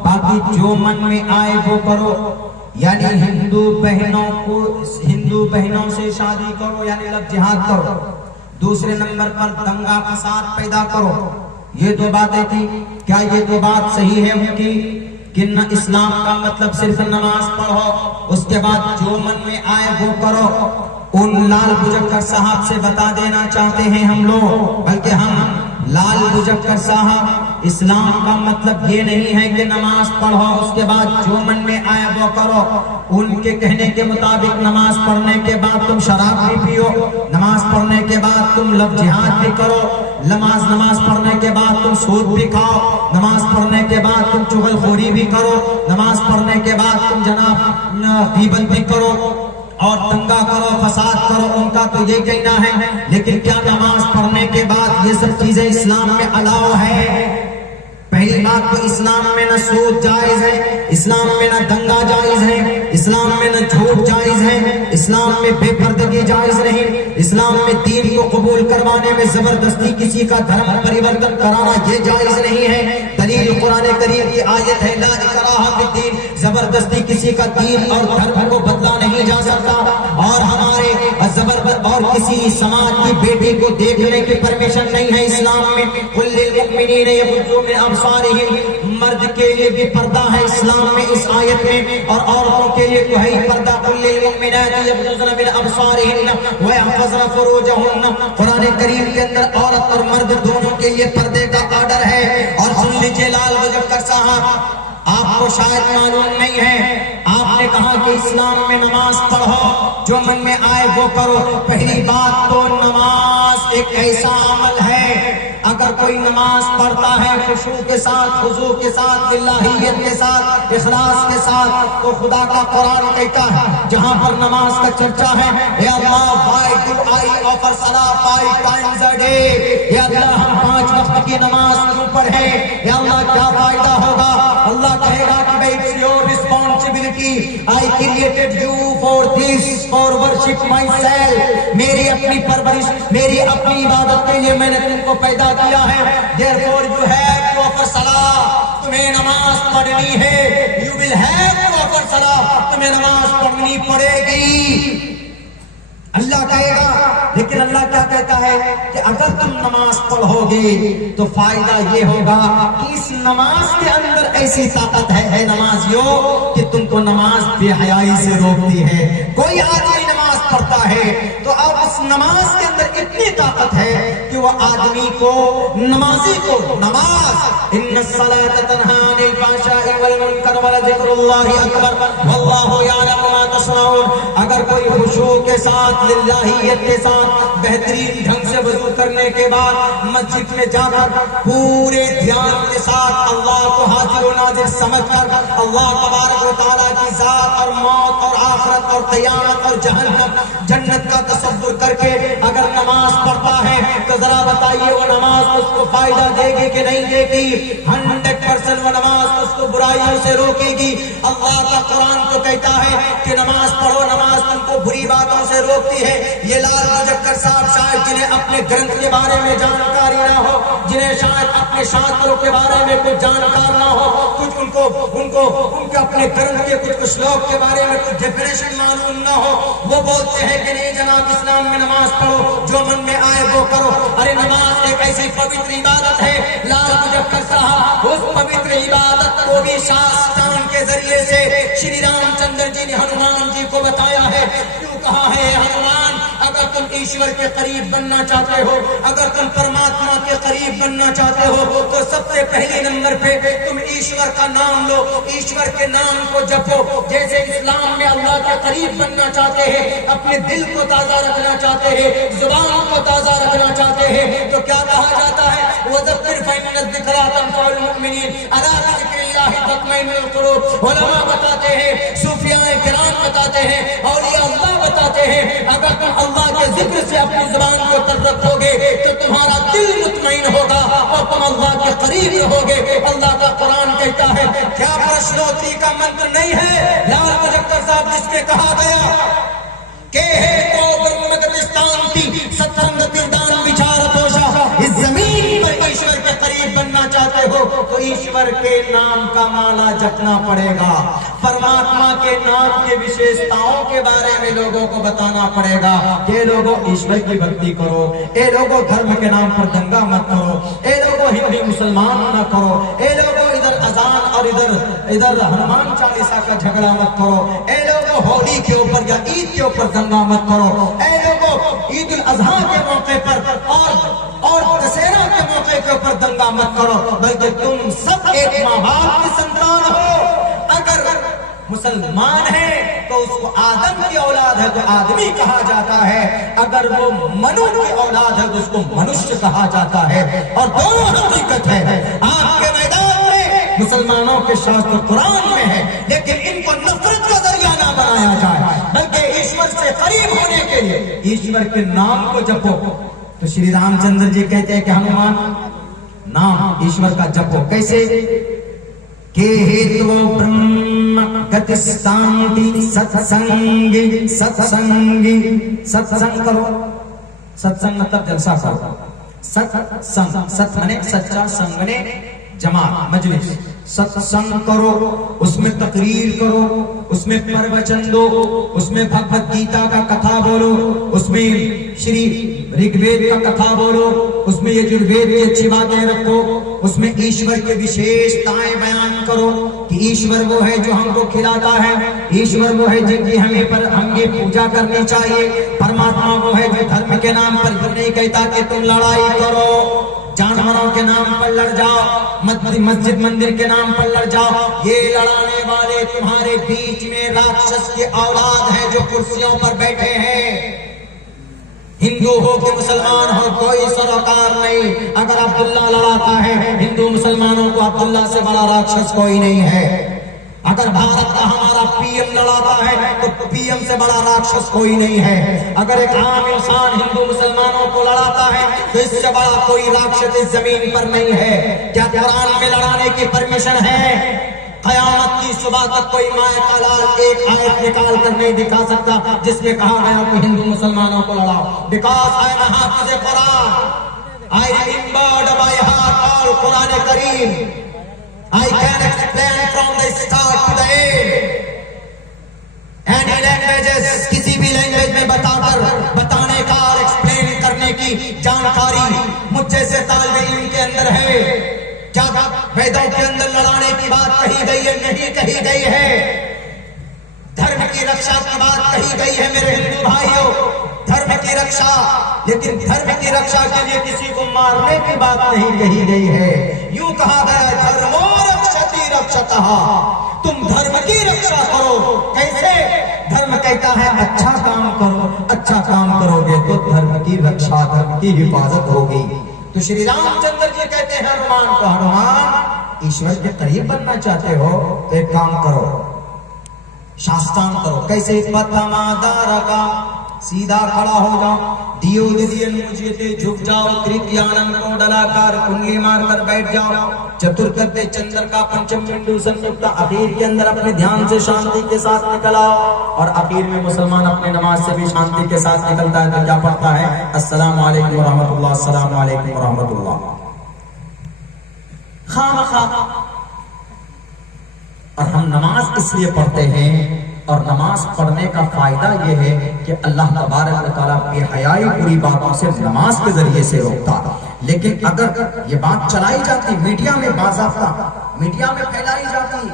बाकी जो मन में आए वो करो, यानी हिंदू बहनों से शादी करो, यानी लव जिहाद करो। दूसरे नंबर पर दंगा फसाद पैदा करो। ये दो बातें थी। क्या ये दो बात सही है उनकी कि न इस्लाम का मतलब सिर्फ नमाज पढ़ो, उसके बाद जो मन में आए वो करो? उन लाल बुजक्कर साहब से बता देना चाहते हैं हम लोग, बल्कि हम लाल बुजक्कर साहब, इस्लाम का मतलब ये नहीं है कि नमाज पढ़ो उसके बाद जो मन में आए वो करो। उनके कहने के मुताबिक नमाज पढ़ने के बाद तुम शराब भी पियो, नमाज पढ़ने के बाद तुम लव जिहाद भी करो, नमाज पढ़ने के बाद तुम सूद भी खाओ, नमाज पढ़ने के बाद तुम चुगलखोरी भी करो, नमाज पढ़ने के बाद तुम जनाब गीबत भी करो और दंगा करो, फसाद करो। उनका तो ये कहना है। लेकिन क्या नमाज पढ़ने के बाद ये सब चीजें इस्लाम में अलाउ है? पहली बात तो इस्लाम में न सूद जायज है, इस्लाम में न दंगा जायज है, इस्लाम में न झूठ जायज है, इस्लाम में बेपर्दगी जायज नहीं, इस्लाम में दीन को कबूल करवाने में जबरदस्ती किसी का धर्म परिवर्तन कराना ये जायज नहीं है। दलील कुरान करीम की आयत है, ला इकराहा फिद्दीन, जबरदस्ती किसी का दीन और धर्म को बदला नहीं जा सकता। और हमारे और किसी समाज की बेटी को देखने की परमिशन नहीं है इस्लाम में। कुल्लिल मुमिनीन यग़ुज़्ज़ू मिन अब्सारिहिम, मर्द के लिए भी पर्दा है इस्लाम में इस आयत में, और औरतों के लिए तो है ही पर्दा। कुल्लिल मुमिनाति यग़ुज़्ज़ुन मिन अब्सारिहिन्न व यहफ़ज़्न फ़ुरूजहुन्न, कुरान करीम के अंदर औरत और मर्द दोनों के लिए पर्दे का ऑर्डर है। और सुन लीजिए लाल बुज़क्कर साहब, आपको शायद मालूम नहीं है, आपने कहा कि इस्लाम में नमाज पढ़ो, जो मन में आए वो करो। पहली बात तो नमाज एक ऐसा अमल है, अगर कोई नमाज पढ़ता है खुशू के साथ, खुजू के साथ, लिल्लाहियत के साथ, इखलास के साथ, तो खुदा का कुरान कहता है, जहां पर नमाज का चर्चा है, या अल्लाह व्हाई डू आई ऑफर सलाह 5 टाइम्स अ डे, या अल्लाह हम 5 वक्त की नमाज क्यों पढ़े, या अल्लाह क्या फायदा होगा? अल्लाह कहेगा कि भाई it's your responsibility, I created you for this, for worship my self, मेरी अपनी परवरिश, मेरी अपनी इबादत के लिए मैंने तुमको पैदा किया है। Therefore you have to offer salah, तुम्हें नमाज पढ़नी है। You will have to offer salah, तुम्हें नमाज पढ़नी पड़ेगी, अल्लाह कहेगा। लेकिन अल्लाह क्या कहता है कि अगर तुम नमाज पढ़ोगे तो फायदा ये होगा कि इस नमाज के अंदर ऐसी ताकत है नमाजियों, कि तुमको नमाज बेहयाई से रोकती है। कोई आदमी नमाज पढ़ता है तो अब उस नमाज के अंदर इतनी ताकत है कि वो आदमी को, नमाजी को, नमाज इन्नस्सलात तन्हा अनिल फ़हशाइ वल मुनकर व ज़िक्रुल्लाहि अकबर वल्लाहु यअलमु मा तस्नऊन, अगर कोई खुशू के साथ, लिल्लाहियत के साथ, बेहतरीन ढंग से वज़ू करने के बाद मस्जिद में जाकर पूरे ध्यान के साथ अल्लाह को हाजिर और नाज़िर समझकर, अल्लाह तबारक व तआला की ज़ात और मौत और आखिरत और क़यामत और जहन्नम, जन्नत का तसव्वुर करके अगर नमाज पढ़ता है तो जरा बताइए वो नमाज उसको फायदा देगी कि नहीं देगी? 100% वो नमाज उसको बुराइयों से रोकेगी। अल्लाह का कुरान तो कहता है कि नमाज पढ़ो, नमाज तुमको बुरी बातों से रोकती है। ये लाल मुजक्कर साहब शायद जिन्हें अपने ग्रंथ के बारे में जानकारी ना हो, जिन्हें शायद अपने शास्त्रों के बारे में कुछ जानकार ना हो, कुछ उनके अपने ग्रंथ के कुछ श्लोक के बारे में कुछ डेफिनेशन मालूम ना हो, वो बोलते हैं कि नहीं जनाब इस्लाम में नमाज पढ़ो, जो मन में आए वो करो। अरे नमाज एक ऐसी पवित्र इबादत है, लाल मुजक्कर साहब उस पवित्र इबादत को भी शास्त्रांग के जरिए से श्री रामचंद्र जी ने हनुमान जी को बताया है। क्यों कहा है हनुमान, अगर तुम ईश्वर के करीब बनना चाहते हो, अगर तुम परमात्मा के करीब बनना चाहते हो, तो सबसे पहले नंबर पे तुम ईश्वर का नाम लो, ईश्वर के नाम को जपो। जैसे इस्लाम में अल्लाह के करीब बनना चाहते हैं, अपने दिल को ताजा रखना चाहते हैं, जुबान को ताजा रखना चाहते हैं, तो क्या कहा जाता है? वज़क्किर फ़इन्न ज़िक्रा तंफ़अुल मुमिनीन अला बिज़िक्रिल्लाहि तत्मइन्नुल क़ुलूब। उलमा बताते हैं, सूफियाए किराम बताते हैं, औलिया अल्लाह बताते हैं, अगर तुम अल्लाह के जिक्र से अपनी जुबान को तर रखोगे तो तुम्हारा दिल मुतमईन होगा और तुम अल्लाह के करीब रहोगे। अल्लाह का कुरान कहता है क्या प्रश्नोत्तरी का मंत्र नहीं है लाल मुजफ्फर साहब जिसमें कहा गया के हे तो ब्रह्मगतिस्तांति सत्संगति दान विचार दोषा। इस जमीन पर ईश्वर के करीब बनना चाहते हो तो ईश्वर के नाम का माला जपना पड़ेगा, परमात्मा के नाम की विशेषताओं के बारे में लोगों को बताना पड़ेगा। ये लोगों ईश्वर की भक्ति करो, ये लोगों धर्म के नाम पर दंगा मत करो, ये लोगों हिंदू मुसलमान न करो, ये लोगों इधर अजान और इधर हनुमान चालीसा का झगड़ा मत करो, ये लोगों होली के ऊपर या ईद के ऊपर दंगा मत करो, ये लोगों ईद उल अजहा के मौके पर और दशहरा के मौके के ऊपर दंगा मत करो, बल्कि तुम सब एक माँ बाप की संतान हो। अगर मुसलमान है तो उसको आदम की औलाद है तो आदमी कहा जाता है, अगर वो मनु की औलाद है तो उसको मनुष्य कहा जाता है। और दोनों हकीकत है आपके मैदान में, मुसलमानों के शास्त्र कुरान में है, लेकिन इनको नफरत का जरिया ना बनाया जाए, बल्कि ईश्वर से करीब होने के लिए ईश्वर के नाम को जपो। तो श्री रामचंद्र जी कहते हैं कि हनुमान नाम ईश्वर का जपो। कैसे? के हेतु ब्रह्म गतिस्तांति सत्संगी सत्संगी। सत्संग करो, सत्संग मतलब जलसा करो। सत्संग, सत माने सच्चा, संग ने जमात मजलिस। सत्संग करो, उसमें तकरीर करो, उसमें प्रवचन दो, उसमें भगवत गीता का कथा बोलो, उसमें श्री ऋग्वेद का कथा बोलो, उसमें यजुर्वेद की अच्छी बातें रखो, उसमें ईश्वर के विशेषताएं बयान करो कि ईश्वर वो है जो हमको खिलाता है, ईश्वर वो है जिनकी हमें पूजा करनी चाहिए, परमात्मा वो है जो धर्म के नाम पर ये नहीं कहता कि तुम लड़ाई करो, जानवरों के नाम पर लड़ जाओ, मस्जिद मंदिर के नाम पर लड़ जाओ। ये लड़ाने वाले तुम्हारे बीच में राक्षस की औलाद है जो कुर्सियों पर बैठे हैं। हिंदू हो कि मुसलमान हो कोई सरोकार नहीं। अगर अब्दुल्ला लड़ाता है हिंदू मुसलमानों को, अब्दुल्ला से बड़ा राक्षस कोई नहीं है। अगर भारत का हमारा पीएम लड़ाता है तो पीएम से बड़ा राक्षस कोई नहीं है। अगर एक आम इंसान हिंदू मुसलमानों को लड़ाता है तो इससे बड़ा कोई राक्षस इस जमीन पर नहीं है। क्या कुरान में लड़ाने की परमिशन है? कयामत की सुबह तक कोई माया का लाल एक आयत निकाल कर नहीं दिखा सकता जिसमें कहा गया कि हिंदू मुसलमानों को लड़ाओ। Because I am hafiz Quran, I remembered by heart all Quran Karim, I can explain from the start to the end. Any languages, किसी भी लैंग्वेज में बताने का और एक्सप्लेन करने की जानकारी मुझ जैसे तालिब इल्म के अंदर है। क्या वेदों के अंदर लड़ाने की बात कही गई है? नहीं कही गई है। धर्म की रक्षा की बात कही गई है मेरे हिंदू भाइयों, धर्म की रक्षा, लेकिन धर्म की रक्षा के लिए किसी को मारने की बात नहीं कही गई है। यूं कहा गया धर्मो रक्षति रक्षतः, तुम धर्म की रक्षा करो। कैसे? धर्म कहता है अच्छा काम करो, अच्छा काम करोगे तो धर्म की रक्षा, धर्म की हिफाजत होगी। तो श्री रामचंद्र जी कहते हैं हनुमान को, हनुमान ईश्वर के करीब बनना चाहते हो तो एक काम करो, शास्त्रांग करो। कैसे? पथमादार का सीधा खड़ा हो जाओ, दियो दिदियन मुझे झुक जाओ, तृतीयानम को डलाकार कुंडली मारकर बैठ जाओ, चतुर्थ चंद्र का पंचम बिंदु संयुक्त आखिर के अंदर अपने ध्यान से शांति के साथ निकल आओ। और आखिर में मुसलमान अपने नमाज से भी शांति के साथ निकलता है तो क्या पढ़ता है? अस्सलामु अलैकुम व रहमतुल्लाह, अस्सलामु अलैकुम व रहमतुल्लाह। खामखा। और हम नमाज इसलिए पढ़ते हैं, और नमाज पढ़ने का फायदा यह है कि अल्लाह तबारक व तआला बेहयाई बुरी बातों से नमाज के जरिए से रोकता। लेकिन अगर ये बात चलाई जाती मीडिया में, बाज़ाब्ता मीडिया में फैलाई जाती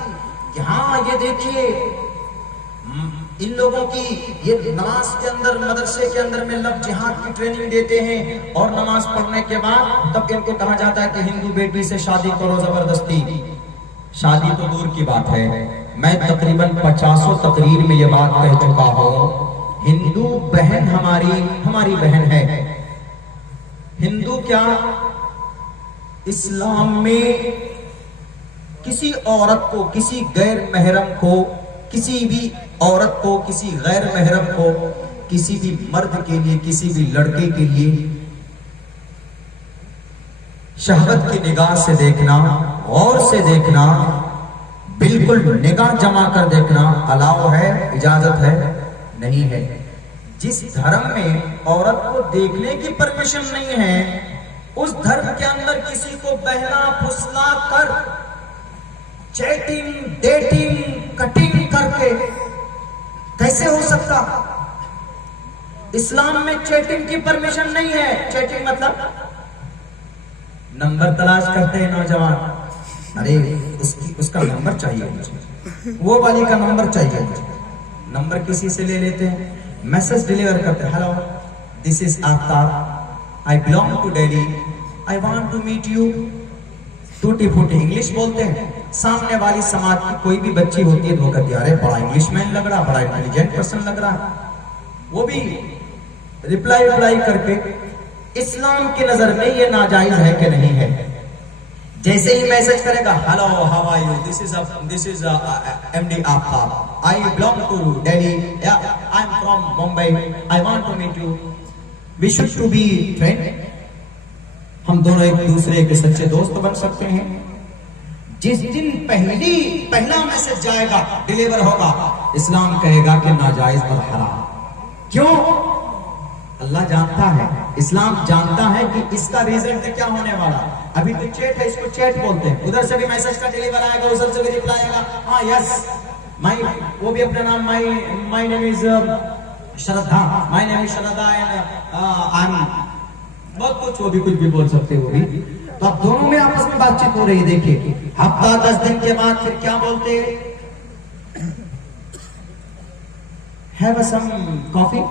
कि हाँ ये देखिए इन लोगों की ये नमाज के अंदर, मदरसे के अंदर में लफ्ज़ जिहाद की ट्रेनिंग देते हैं, और नमाज पढ़ने के बाद तब इनको कहा जाता है कि हिंदू बेटी से शादी करो जबरदस्ती। शादी तो दूर की बात है, मैं तकरीबन 50 तकरीर में ये बात कह चुका हूं, हिंदू बहन हमारी बहन है। हिंदू क्या, इस्लाम में किसी औरत को, किसी गैर महरम को, किसी भी औरत को, किसी गैर महरम को, किसी भी मर्द के लिए, किसी भी लड़के के लिए शहवत की निगाह से देखना, गौर से देखना, बिल्कुल निगाह जमा कर देखना अलाउ है, इजाजत है नहीं है। जिस धर्म में औरत को देखने की परमिशन नहीं है, उस धर्म के अंदर किसी को बहला फुसला कर चैटिंग, डेटिंग, कटिंग करके कैसे हो सकता? इस्लाम में चैटिंग की परमिशन नहीं है। चैटिंग मतलब नंबर तलाश करते हैं नौजवान, अरे उसका नंबर चाहिए मुझे, वो वाली का नंबर चाहिए मुझे। नंबर किसी से ले लेते हैं, मैसेज डिलीवर करते हैं, hello this is Aftab, I belong to Delhi, I want to meet you. टूटी फूटी इंग्लिश बोलते हैं। सामने वाली समाज की कोई भी बच्ची होती है तो कहती है अरे बड़ा इंग्लिशमैन लग रहा, बड़ा इंटेलिजेंट पर्सन लग रहा है। वो भी रिप्लाई करके। इस्लाम की नजर में ये नाजायज है कि नहीं है? जैसे ही मैसेज करेगा, hello how are you, this is MD Aftab, I belong to Delhi, I am from Mumbai, I want to meet you, we should to be friend. हम दोनों एक दूसरे के सच्चे दोस्त बन सकते हैं। जिस दिन पहला मैसेज जाएगा, डिलीवर होगा, इस्लाम कहेगा कि नाजायज और हराम। क्यों? अल्लाह जानता है, इस्लाम जानता है कि इसका रिजल्ट क्या होने वाला। अभी तो चैट है, इसको चैट बोलते हैं। उधर से भी मैसेज का डिलीवर आएगा, उधर से भी रिप्लाई आएगा, हाँ यस माई, वो भी अपना नाम my name is Shraddha, my name is Shraddha and I am बहुत कुछ, वो भी कुछ भी बोल सकते हो भी। तो अब दोनों में आपस में बातचीत हो रही है। देखिए हफ्ता 10 दिन के बाद फिर क्या बोलते हैं, have some coffee,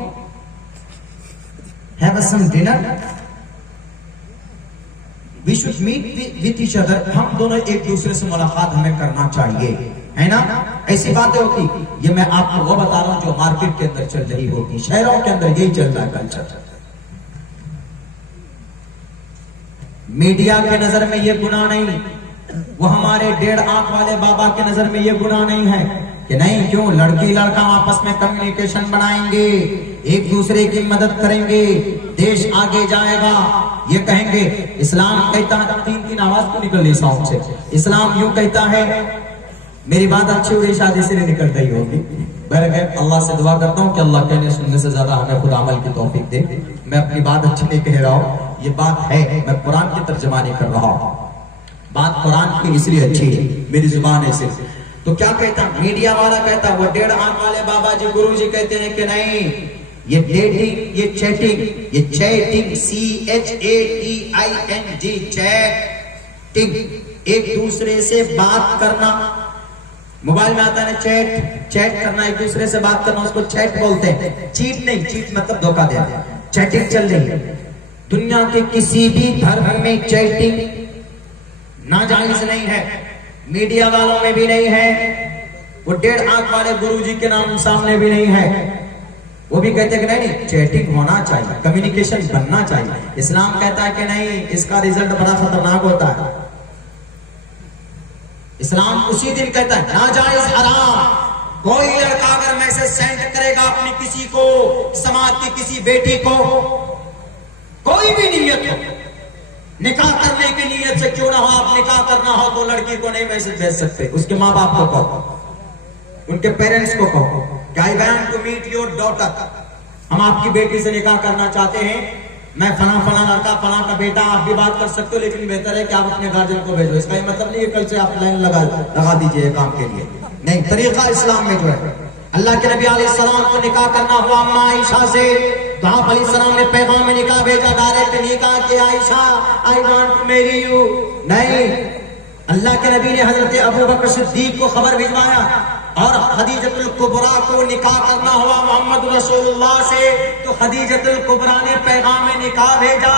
have some dinner, we should meet with each other. हम दोनों एक दूसरे से मुलाकात हमें करना चाहिए, है ना? ऐसी बातें होती। ये मैं आपको वो बता रहा हूं जो मार्केट के अंदर चल रही होती, शहरों के अंदर यही चल रहा है कल्चर। मीडिया के नजर में ये गुनाह नहीं, वो हमारे 1.5 आंख वाले बाबा के नजर में ये गुनाह नहीं है कि नहीं, क्यों लड़की लड़का आपस में कम्युनिकेशन बनाएंगे, एक दूसरे की मदद करेंगे, देश आगे जाएगा, ये कहेंगे। इस्लाम कहता है, 3 आवाज तो निकल रही साउंड से। इस्लाम यूं कहता है, मेरी बात अच्छी हो रही, शादी से नहीं निकल रही होगी। बहरकैफ अल्लाह से दुआ करता हूँ कि अल्लाह कहने सुनने से ज्यादा हमें खुद अमल की तौफीक दे। मैं अपनी बात अच्छी नहीं कह रहा हूँ, ये बात है, मैं कुरान की तर्जमानी कर रहा हूँ। बात कुरान की इसलिए अच्छी है, मेरी जुबान है सिर्फ। तो क्या कहता, मीडिया वाला कहता, वो 1.5 आंख वाले बाबा जी गुरु जी कहते हैं कि नहीं, ये डेटिंग, ये चैटिंग, ये चैटिंग CHATING, चैटिंग, एक दूसरे से बात करना। मोबाइल में आता है चैट करना, एक दूसरे से बात करना, उसको चैट बोलते हैं। चीट नहीं, चीट मतलब धोखा देना। चैटिंग चल रही है दुनिया के किसी भी धर्म में। चैटिंग नाजायज नहीं है, मीडिया वालों में भी नहीं है, वो 1.5 आंख वाले गुरुजी के नाम सामने भी नहीं है। वो भी कहते हैं कि नहीं, चैटिंग होना चाहिए, कम्युनिकेशन बनना चाहिए। इस्लाम कहता है कि नहीं, इसका रिजल्ट बड़ा खतरनाक होता है। इस्लाम उसी दिन कहता है नाजायज, हराम। कोई लड़का अगर मैसेज सेंड करेगा अपनी किसी को, समाज की किसी बेटी को, कोई भी नीयत हो, निकाह करने की नीयत से क्यों ना हो, आप निकाह करना हो तो लड़की को नहीं मैसेज भेज सकते। उसके माँ बाप को कहो, उनके पेरेंट्स को कहो कि I want to meet your daughter, हम आपकी बेटी से निकाह करना चाहते हैं, मैं फला लड़का, फला का बेटा। आप भी बात कर सकते हो, लेकिन बेहतर है कि आप अपने गार्जियन को भेजो। इसका मतलब नहीं है कल से आप लाइन लगा दीजिए काम के लिए, नहीं। तरीका इस्लाम में जो है, अल्लाह के नबी अलैहिस्सलाम को निकाह करना हुआ अम्मा आयशा से, तो आप अलैहिस्सलाम ने पैगाम में निकाह भेजा, डायरेक्ट निकाह के Ayesha I want to marry you. नहीं, अल्लाह के नबी ने हजरत अबू बकर सिद्दीक को खबर भिजवाया और खदीजतुल कुबरा को निकाह करना हुआ मोहम्मद रसूलुल्लाह से, तो खदीजतुल कुबरा ने पैगाम में निकाह भेजा।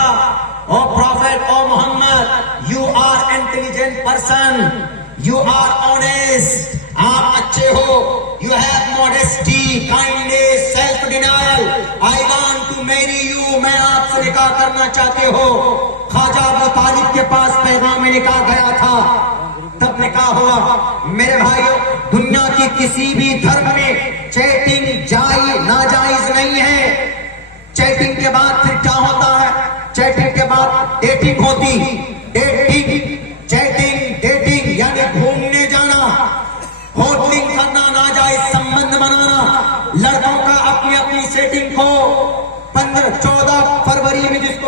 Oh prophet, oh Muhammad, you are intelligent person, you are honest, आप अच्छे हो, you have modesty, kindness, self denial, I want to marry you, मैं आपसे निकाह करना चाहते हो। ख्वाजा अबू तालिब के पास पैगाम में निकाह गया था, तब निकाह हुआ। मेरे भाइयों, दुनिया की किसी भी धर्म में चैटिंग नाजायज नहीं है। चैटिंग के बाद फिर क्या होता है? चैटिंग के बाद डेटिंग होती। डेटिंग, चैटिंग, डेटिंग यानी घूमने जाना,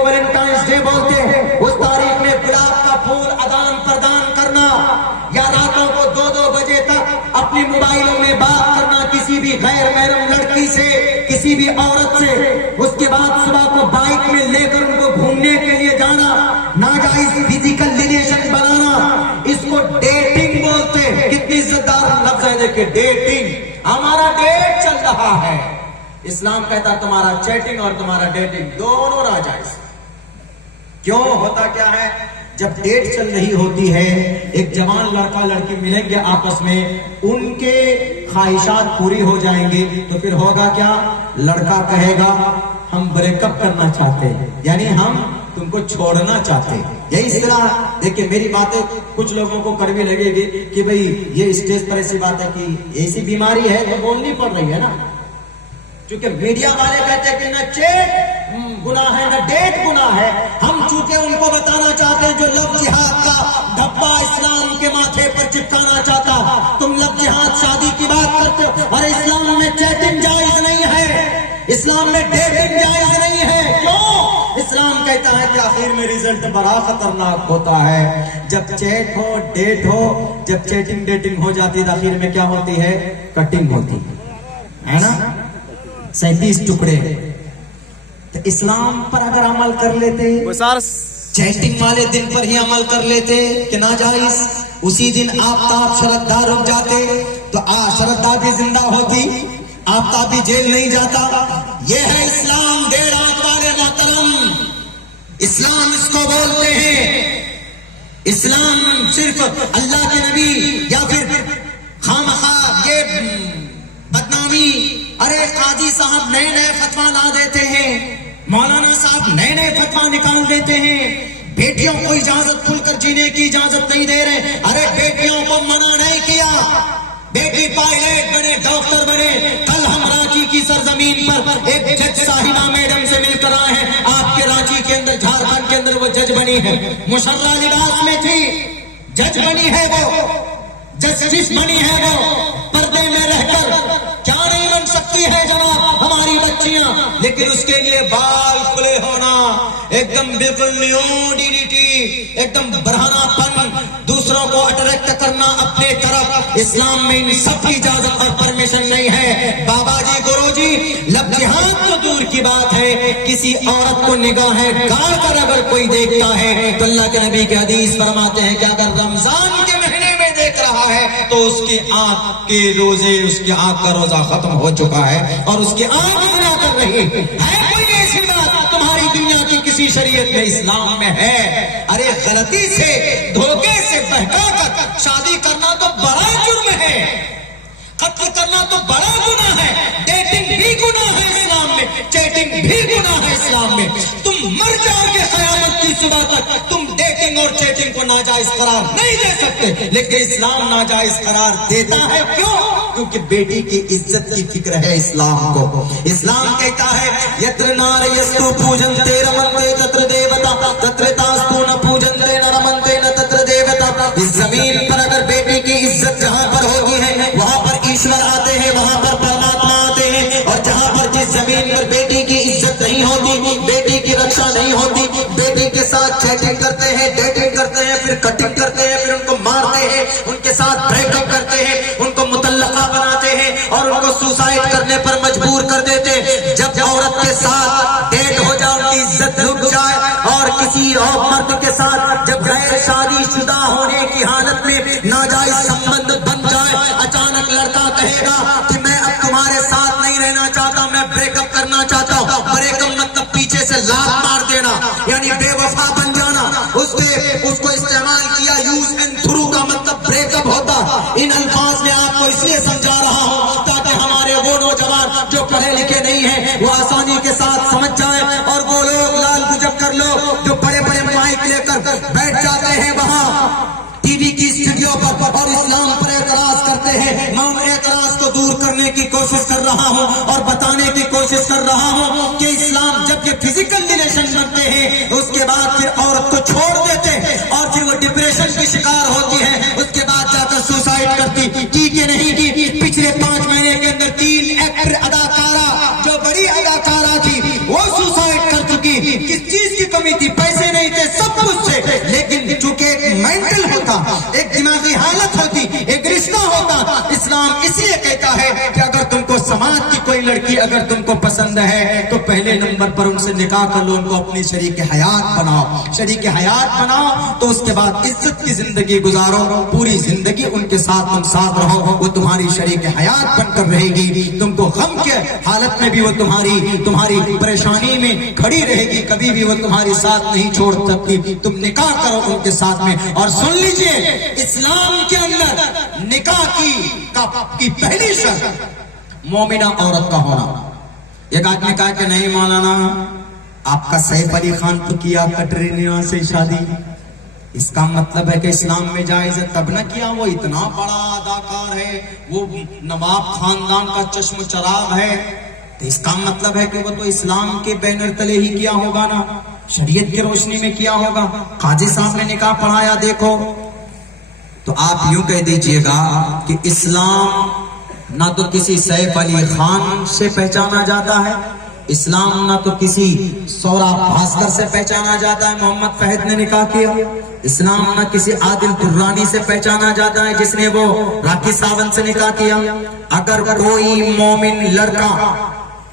को वैलेंटाइंस डे बोलते हैं, उस तारीख में गुलाब का फूल आदान प्रदान करना, या रातों को 2-2 बजे तक अपनी मोबाइलों में बात करना किसी भी गैर महरम लड़की से, किसी भी औरत से, उसके बाद सुबह को बाइक में लेकर उनको घूमने के लिए जाना, नाजायज फिजिकल रिलेशन बनाना, इसको डेटिंग बोलते हैं। कितनी इज्जतदार लफ्ज है, देखिए डेटिंग, हमारा डेट चल रहा है। इस्लाम कहता तुम्हारा चैटिंग और तुम्हारा डेटिंग दोनों नाजायज। क्यों होता क्या है, जब डेट चल रही होती है, एक जवान लड़का लड़की मिलेंगे आपस में, उनके ख्वाहिशात पूरी हो जाएंगे, तो फिर होगा क्या, लड़का कहेगा हम ब्रेकअप करना चाहते हैं, यानी हम तुमको छोड़ना चाहते हैं। यही इस्तेलाह, देखिए मेरी बातें कुछ लोगों को कड़वी लगेगी कि भाई ये स्टेज पर ऐसी बात है कि ऐसी बीमारी है तो बोलनी पड़ रही है ना, क्योंकि मीडिया वाले कहते हैं कि न चैट गुनाह है न डेट गुनाह है। हम चूंकि उनको बताना चाहते हैं, जो लव जिहाद का धब्बा इस्लाम के माथे पर चिपकाना चाहता, तुम लव जिहाद शादी की बात करते हो, और इस्लाम में चैटिंग जायज नहीं है, इस्लाम में डेटिंग जायज नहीं है। क्यों? इस्लाम कहता है कि आखिर में रिजल्ट बड़ा खतरनाक होता है। जब चैट हो, डेट हो, जब चैटिंग डेटिंग हो जाती है, आखिर में क्या होती है, कटिंग होती है ना, 37 टुकड़े। तो इस्लाम पर अगर अमल कर लेते, चैटिंग वाले दिन पर ही अमल कर लेते कि नाजायज, उसी दिन आफ्ताब शरदा रुक जाते, तो शरदा भी जिंदा होती, आफ्ताब भी जेल नहीं जाता। ये है इस्लाम, 1.5 आंख वाले मोहतरम, इस्लाम इसको बोलते हैं। इस्लाम सिर्फ अल्लाह के नबी या फिर खामखा ये बदनामी, अरे काजी साहब नए नए फतवा ला देते हैं, मौलाना साहब नए नए फतवा निकाल देते हैं, बेटियों को इजाजत खुलकर जीने की इजाजत नहीं दे रहे। अरे बेटियों को मना नहीं किया, बेटी पायलट बने, डॉक्टर बने। कल हम रांची की सरजमीन पर एक जज साहिबा मैडम से मिलकर आए हैं, आपके रांची के अंदर, झारखंड के अंदर वो जज बनी है, मुशर्रा लिबास में थी, जज बनी है वो, जस्टिस बनी है वो, पर्दे में रहकर क्या नहीं बन सकती है जनाब हमारी बच्चियां, लेकिन उसके लिए बाल खुले होना, एकदम बिल्कुल न्यूडिटी, एकदम बरहानापन, दूसरों को अट्रैक्ट करना अपने तरफ, इस्लाम में इन सब की इजाजत और परमिशन नहीं है। बाबा जी, गुरु जी, लव जिहाद तो दूर की बात है, किसी औरत को निगाह गाड़ कर अगर कोई देखता है तो अल्लाह के नबी के हदीस फरमाते हैं कि अगर रमजान के महीने में देख रहा है तो उसकी आंख के रोजे, उसकी आंख का रोजा खत्म हो चुका है और उसकी आंख गुनाह कर रही है। कोई ऐसी बात तुम्हारी दुनिया की किसी शरीयत में, इस्लाम में है? अरे गलती से, धोखे से बहका कर शादी करना तो बड़ा जुर्म है, कत्ल करना तो बड़ा गुनाह है, डेटिंग भी गुनाह है इस्लाम में, चैटिंग भी गुनाह है इस्लाम में। तुम मर जाओगे क़यामत की सुबह तक, तुम डेटिंग और चैटिंग को नाजायज करार नहीं दे सकते, लेकिन इस्लाम नाजायज करार देता है। क्यों? क्योंकि बेटी की इज्जत की फिक्र है इस्लाम को। इस्लाम कहता है यत्र नारयस्तु पूजन्ते रमन्ते तत्र देवता तत्र तास्तु न पूजन्ते न रमन्ते न तत्र देवता। इस जमीन पर अगर बेटी की इज्जत जहां पर होती है वहां पर ईश्वर आते हैं, वहां पर परमात्मा आते हैं, और जहां पर जिस जमीन पर बेटी की इज्जत नहीं होती, बेटी की रक्षा नहीं होती, बेटी के साथ चैटिंग करते हैं, डेटिंग करते हैं, फिर कटिंग करते हैं, फिर उनको मारते हैं, उनके साथ ब्रेकअप करते हैं, उनको मुतल्लका बनाते हैं और उनको सुसाइड करने पर मजबूर कर देते हैं। जब औरत के साथ डेट हो जाए, उनकी इज्जत लुट जाए, और किसी और मर्द के साथ जब गैर शादीशुदा होने की हालत में नाजायज संबंध बन जाए, अचानक लड़का कहेगा कि मैं अब तुम्हारे साथ नहीं रहना चाहता, मैं ब्रेकअप करना चाहता हूँ। ब्रेकअप मतलब पीछे से लात मार देना, यानी बेवफा बन जाना। उसको इस्तेमाल किया, यूज एंड थ्रू का मतलब ब्रेकअप होता। इन अल्फाज में आपको इसलिए समझा रहा हूँ ताकि हमारे वो नौजवान जो पढ़े लिखे नहीं है वो आसानी के साथ समझ जाए, और वो लोग लाल गुजब कर लोग जो बड़े बड़े माइक लेकर बैठ जाते हैं वहां टीवी की स्टूडियो पर और इस्लाम पर एतराज करते हैं। मैं उन एतराज को दूर करने की कोशिश कर रहा हूं और बताने की कोशिश कर रहा हूं कि इस्लाम जब ये फिजिकल रिलेशन बनते हैं उसके बाद फिर औरत को छोड़ देते हैं और फिर वो डिप्रेशन की शिकार होती है, उसके बाद जाकर सुसाइड करती की कि नहीं की। पिछले 5 महीने के अंदर 3 एक्टर अदाकारा जो बड़ी अदाकारा थी वो सुसाइड कर चुकी। किस चीज की मुझसे, लेकिन चूंकि एक मेंटल होता, एक दिमागी हालत होती, एक रिश्ता होता, इस्लाम इसलिए कहता है कि अगर तुमको समाज की कोई लड़की अगर तुमको पसंद है तो पहले नंबर पर उनसे निकाह कर लो, उनको अपनी शरीक हयात बनाओ, शरीक हयात बनाओ, तो उसके बाद इज्जत की जिंदगी गुजारो, पूरी जिंदगी उनके साथ तुम साथ रहो, वो तुम्हारी शरीक हयात बनकर रहेगी, तुमको गम के हालत में भी वो तुम्हारी परेशानी में खड़ी रहेगी, कभी भी वो तुम्हारी साथ नहीं छोड़ सकती, तुम निकाह करो उनके साथ में। और सुन लीजिए, इस्लाम के अंदर निकाह की पहली शर्त मोमिना औरत का होना। एक आदमी कहा कि नहीं मौलाना, आपका सैफ अली खान तो किया कटरीना से शादी, इसका मतलब है कि इस्लाम में जायज है, तब न किया, वो इतना बड़ा अदाकार है, वो नवाब खानदान का चश्म चराग है, तो इसका मतलब है कि वो तो इस्लाम के बैनर तले ही किया होगा ना, शरीयत की रोशनी में किया होगा। काजी साहब ने निकाह पढ़ाया, देखो, तो आप यूं कह दीजिएगा कि इस्लाम ना तो किसी सैफ अली खान से पहचाना जाता है, इस्लाम ना तो किसी सौराब भास्कर से पहचाना जाता है, मोहम्मद फहद ने निकाह किया, इस्लाम ना किसी आदिल दुर्रानी से पहचाना जाता है जिसने वो राखी सावंत से निकाह किया। अगर कोई मोमिन लड़का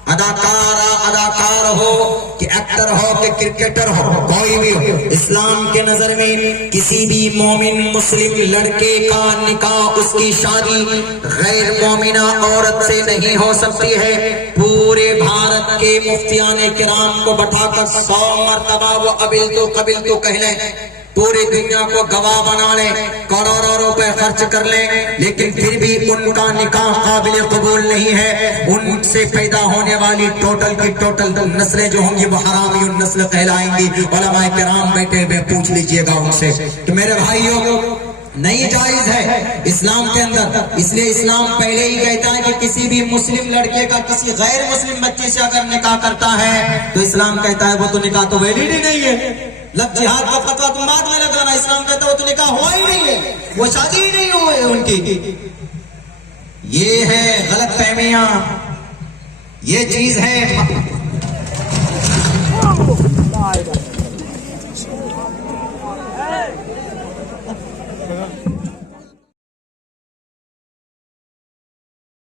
अदाकार हो कि एक्टर हो कि क्रिकेटर हो, कोई भी हो, इस्लाम के नजर में किसी भी मोमिन मुस्लिम लड़के का निकाह, उसकी शादी गैर मोमिना औरत से नहीं हो सकती है। पूरे भारत के मुफ्तियाने किराम को बैठाकर 100 मरतबा वो कबिल तो कह लें, पूरी दुनिया को गवाह बना ले, करोड़ों रुपए खर्च कर ले, लेकिन फिर भी उनका निकाह काबिल कबूल नहीं है। उनसे पैदा होने वाली टोटल की टोटल नस्लें जो होंगी वो हरामी नस्ल कहलाएंगी। उलमाए किराम बैठे हुए पूछ लीजिएगा उनसे। तो मेरे भाइयों, नहीं जायज है इस्लाम के अंदर, इसलिए इस्लाम पहले ही कहता है कि किसी भी मुस्लिम लड़के का किसी गैर मुस्लिम बच्चे से अगर निकाह करता है तो इस्लाम कहता है वो तो निकाह तो वैलिड ही नहीं है। लग जिहाद का फतवा तुम बाद में लगाना, इस्लाम कहता है वो तो निकाह हुआ ही नहीं है, वो शादी ही नहीं हुई है उनकी। ये है गलत फहमियां, ये चीज है।